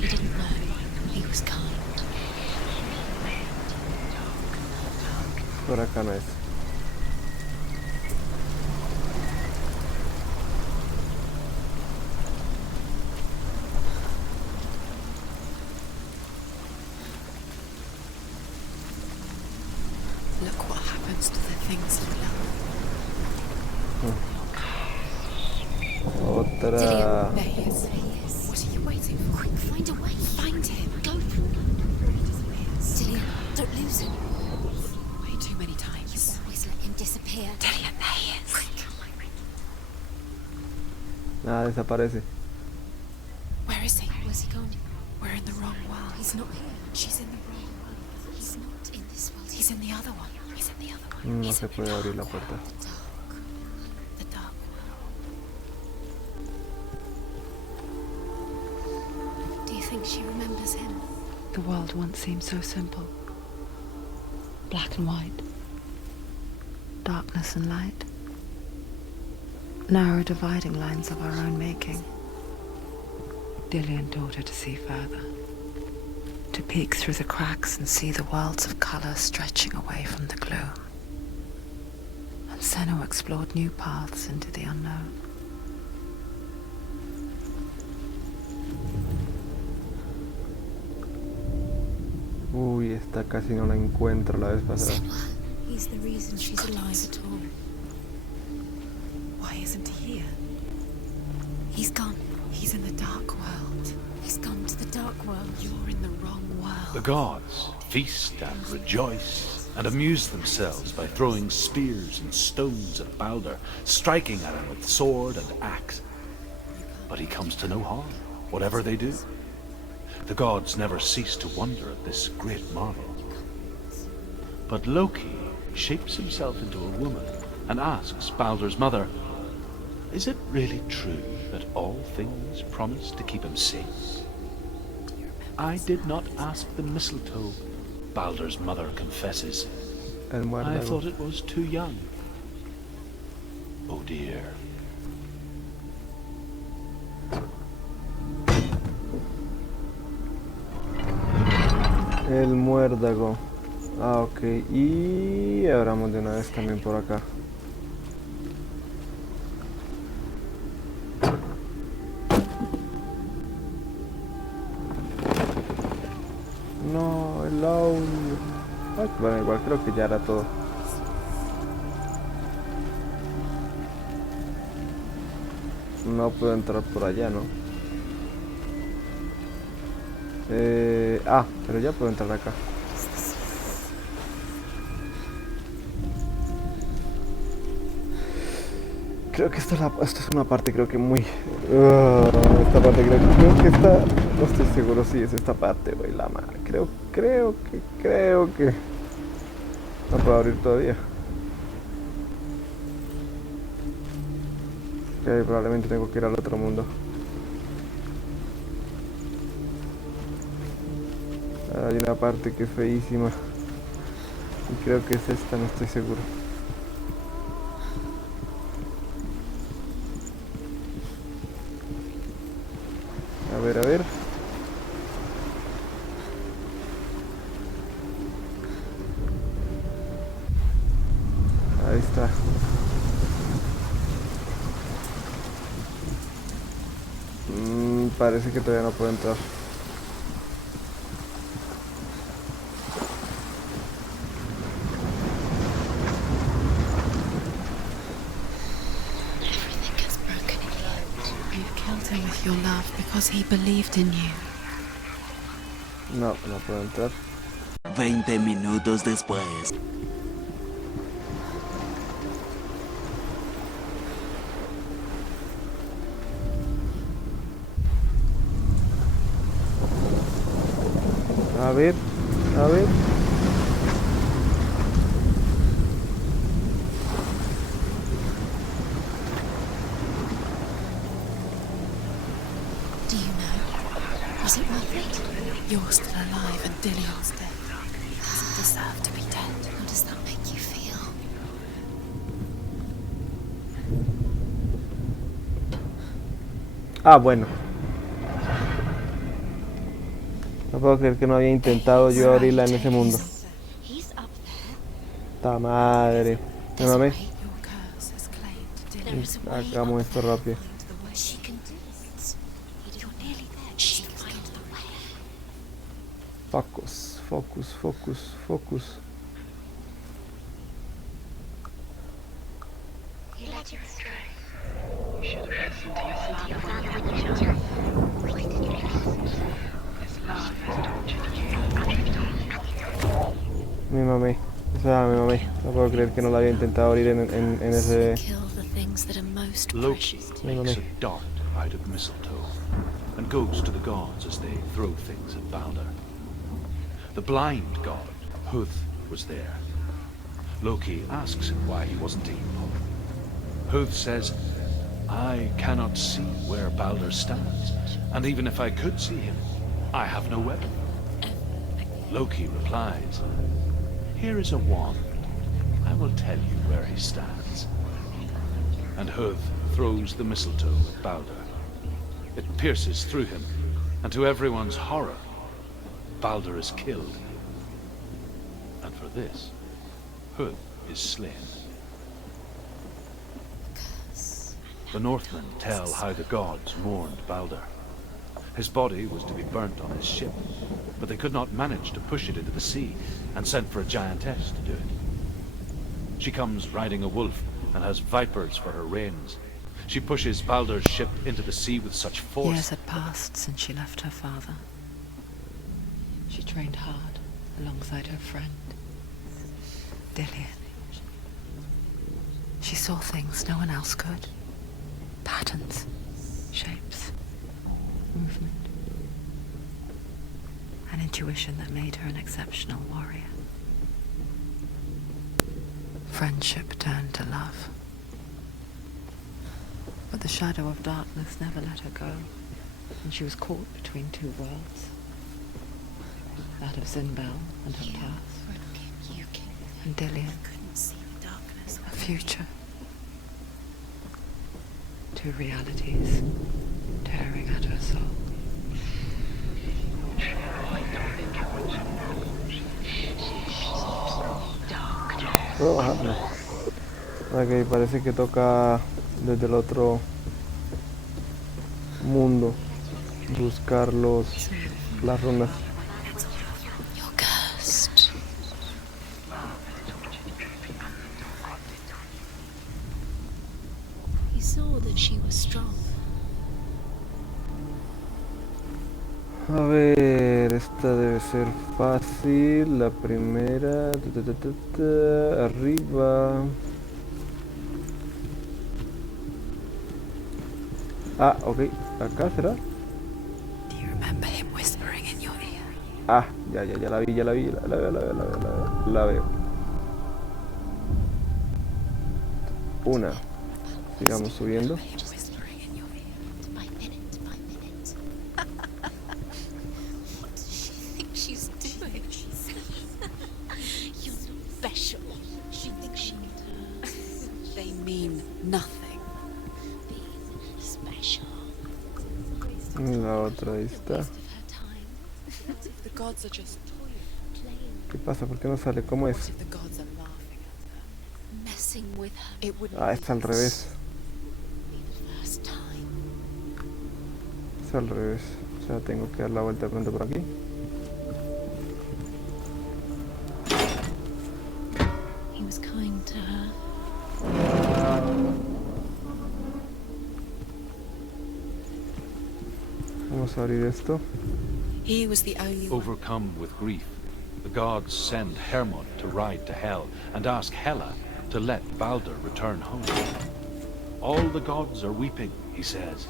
He didn't know. He was kind. Por acá no es. Look what happens to the things you love. Otra... There he is. What are you waiting for? Quick, find a way. Find him. Go. Dillion, don't lose him. Way too many times. Always let him disappear. Dillion, there he is. Nada, desaparece. Where is he? Where's he gone? We're in the wrong world. He's not here. She's in the wrong world. He's not in this world. He's in the other one. He's in the other one. No se puede abrir la puerta. The dark world. Do you think she remembers him? The world once seemed so simple. Black and white. Darkness and light. Narrow dividing lines of our own making. Dillion taught her to see further. To peek through the cracks and see the worlds of color stretching away from the gloom. And Senua explored new paths into the unknown. Uy, esta casi no la encuentro la vez pasada. Senua. He's the reason she's alive at all. Why isn't he here? He's gone. He's in the dark world. He's gone to the dark world. You're in the wrong world. the gods feast and rejoice and amuse themselves by throwing spears and stones at Balder, striking at him with sword and axe. But he comes to no harm. whatever they do. The gods never cease to wonder at this great marvel. But Loki shapes himself into a woman and asks Baldur's mother, is it really true that all things promise to keep him safe? I did not ask the mistletoe, Baldur's mother confesses. I thought it was too young. Oh dear. El muérdago. Ah, ok. Y abramos de una vez también por acá. No, el audio. Ay, bueno, igual creo que ya era todo. No puedo entrar por allá, ¿no? Pero ya puedo entrar acá. Creo que esta es una parte, creo que muy... esta parte creo que esta... No estoy seguro si es esta parte, güey, la madre. Creo que... No puedo abrir todavía. Ok, probablemente tengo que ir al otro mundo. Hay una parte que es feísima. Y creo que es esta, no estoy seguro. A ver. Ahí está. Parece que todavía no puedo entrar. Your love because he believed in you. No puedo entrar. 20 minutos después. A ver. Was it worth it? You're still alive and Dillion's dead. He doesn't deserve to be dead. How does that make you feel? Bueno. No puedo creer que no había intentado yo abrirla en ese mundo. ¡Ta madre! Me mamé. Hagamos esto rápido. Focus. Me mamé. No puedo creer que no la había intentado abrir en ese... Loki makes a dart out of mistletoe and goes to the gods as they throw things at Baldur. The blind god, Huth, was there. Loki asks him why he wasn't taken home. Huth says, I cannot see where Baldur stands, and even if I could see him, I have no weapon. Loki replies, here is a wand. I will tell you where he stands. And Huth throws the mistletoe at Baldur. It pierces through him, and to everyone's horror, Baldur is killed. And for this, Huth is slain. The Northmen tell how the gods mourned Baldur. His body was to be burnt on his ship, but they could not manage to push it into the sea, and sent for a giantess to do it. She comes riding a wolf and has vipers for her reins. She pushes Baldur's ship into the sea with such force. Years had passed since she left her father. She trained hard alongside her friend, Dillion. She saw things no one else could. Patterns, shapes. movement. An intuition that made her an exceptional warrior. Friendship turned to love. But the shadow of darkness never let her go, and she was caught between two worlds. That of Zinbel and her past, and Dillian, a future. Two realities tearing at her soul. ¿Puedo bajarlo? Ok, parece que toca desde el otro mundo buscar las runas. You're cursed. He saw that she was strong. A ver, esta debe ser fácil. La primera. Arriba. Ah, ok. ¿Acá será? Do you remember him whispering in your ear? Ah, ya la vi. La veo. Una. Sigamos subiendo. La otra, ahí está. ¿Qué pasa? ¿Por qué no sale? ¿Cómo es? Ah, está al revés. Es al revés. O sea, tengo que dar la vuelta de pronto por aquí. He was kind to her. Vamos a abrir esto. He was the only one. Overcome with grief, the gods send Hermod to ride to Hell and ask Hela to let Balder return home. All the gods are weeping, he says.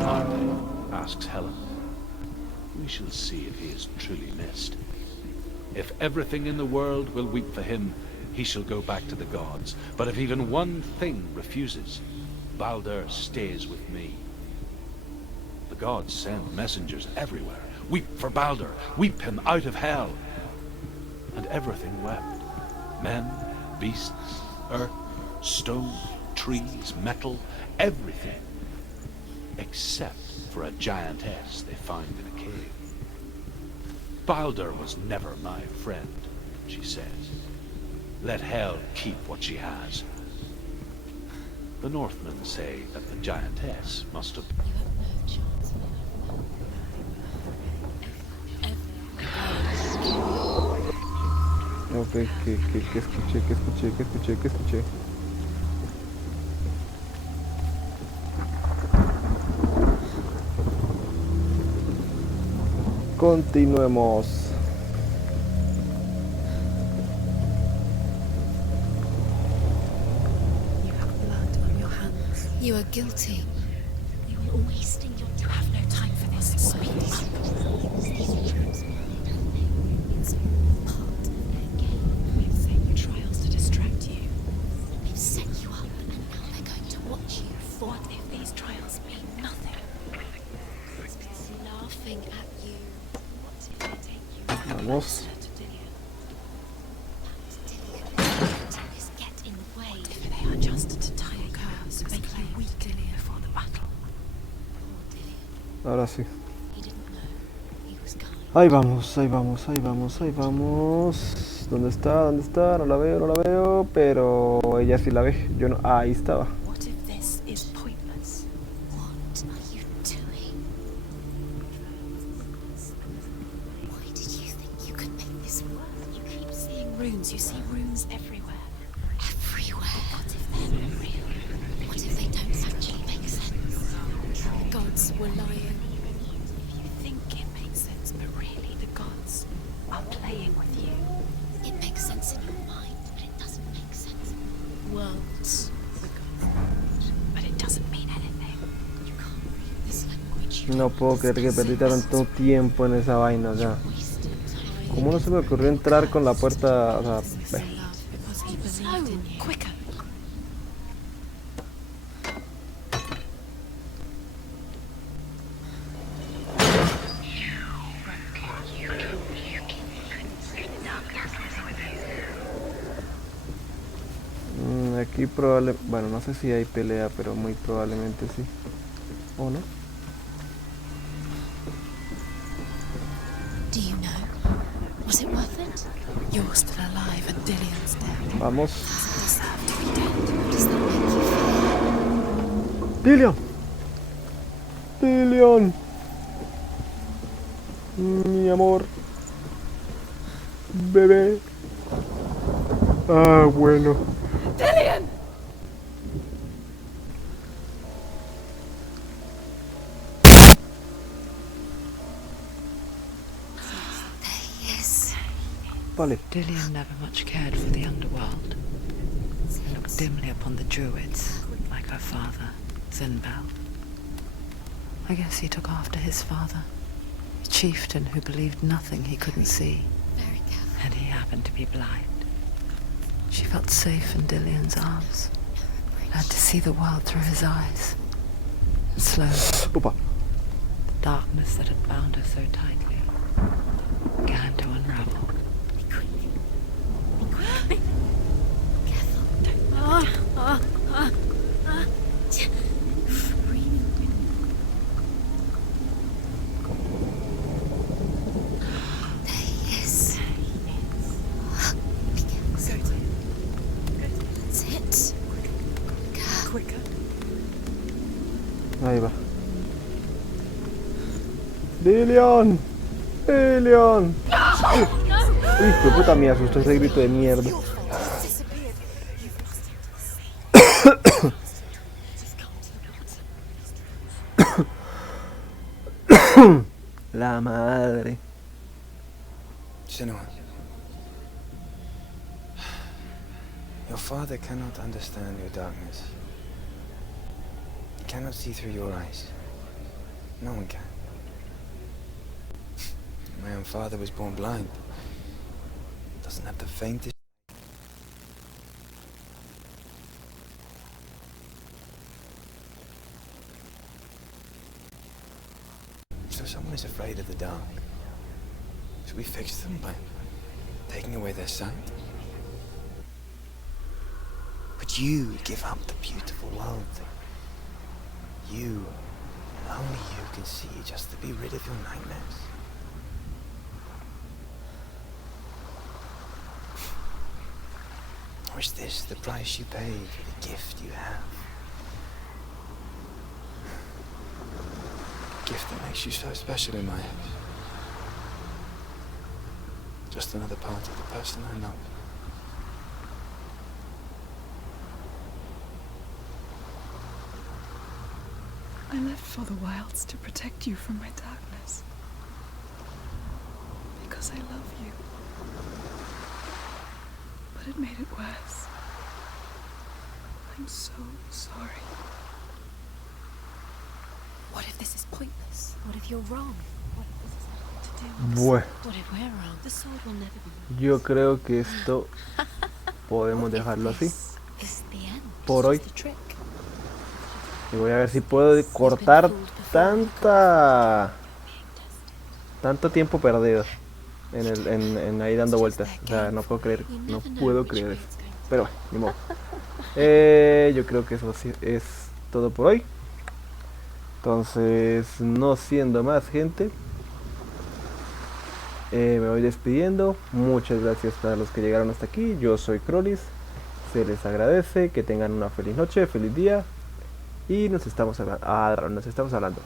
Are they? Asks Hela. We shall see if he is truly missed. If everything in the world will weep for him, he shall go back to the gods. But if even one thing refuses, Balder stays with me. The gods send messengers everywhere. Weep for Balder, weep him out of hell. And everything wept. Men, beasts, earth, stone, trees, metal, everything. Except for a giantess they find in a cave. Balder was never my friend, she says. Let hell keep what she has. The Northmen say that the giantess must have... Ok, ¿qué escuché? Continuemos. You have blood on your hands. You are guilty. You will always sting your... You have no time for this. Speak up. It's part of their game. They've set you trials to distract you. They've set you up, and now they're going to watch you. What if these trials mean nothing? It's laughing at you. What if they take you Vamos. closer to Dillian? Get in the way. What if they are just to tire you, to make you weak before the battle? Ahora sí. He didn't know. He was kind. Ahí vamos. ¿Dónde está? No la veo, pero ella sí la ve. Yo no. Ah, ahí estaba. What if this is pointless? What are you doing? Why did you think you could make this work? You keep seeing runes. You see runes everywhere. Everywhere. What if they're not real? What if they don't actually make sense? The gods were lying. If you think it makes sense, but really the gods are playing with you. It makes sense in your mind, but it doesn't make sense. Worlds, the gods, but it doesn't mean anything. You can't read this language. No puedo creer que perdí tanto tiempo en esa vaina, o sea. ¿Cómo no se me ocurrió entrar con la puerta? O sea, aquí probablemente, bueno, no sé si hay pelea, pero muy probablemente sí. ¿O no? Do you know? Was it worth it? You're still alive and Dillion's dead. Vamos. Does it deserve to be dead? Does that make you feel? ¡Dillion! ¡Dillion! Mi amor. Bebé. Ah, bueno. Dillion! Vale. Dillion never much cared for the underworld. He looked dimly upon the druids, like her father, Zinbel. I guess he took after his father, a chieftain who believed nothing he couldn't see. And he happened to be blind. She felt safe in Dillion's arms, learned to see the world through his eyes. And slowly, Opa. the darkness that had bound her so tightly began to unravel. Ahí va. ¡Dillion! ¡Dillion! Hijo de puta, me asustó ese grito de mierda. La madre. Senua, your father cannot understand your darkness. He cannot see through your eyes. No one can. My own father was born blind. Doesn't have the faintest. So someone is afraid of the dark. Should we fix them by taking away their sight? Would you give up the beautiful world that you, and only you, can see just to be rid of your nightmares? Or is this the price you pay for the gift you have? A gift that makes you so special in my eyes. Just another part of the person I love. I left for the wilds to protect you from my darkness. Because I love you. But it made it worse. I'm so sorry. What if this is pointless? What if you're wrong? What if this is nothing to do with Bueno, What if we're wrong? The sword will never be yo creo que esto podemos dejarlo así Is the end. por hoy. The trick. Y voy a ver si puedo cortar tanto tiempo perdido en ahí dando vueltas. O sea, no puedo creer eso. Pero bueno, ni modo. Yo creo que eso sí es todo por hoy. Entonces, no siendo más, gente, me voy despidiendo. Muchas gracias a los que llegaron hasta aquí. Yo soy Crolis. Se les agradece. Que tengan una feliz noche, feliz día. Y nos estamos hablando.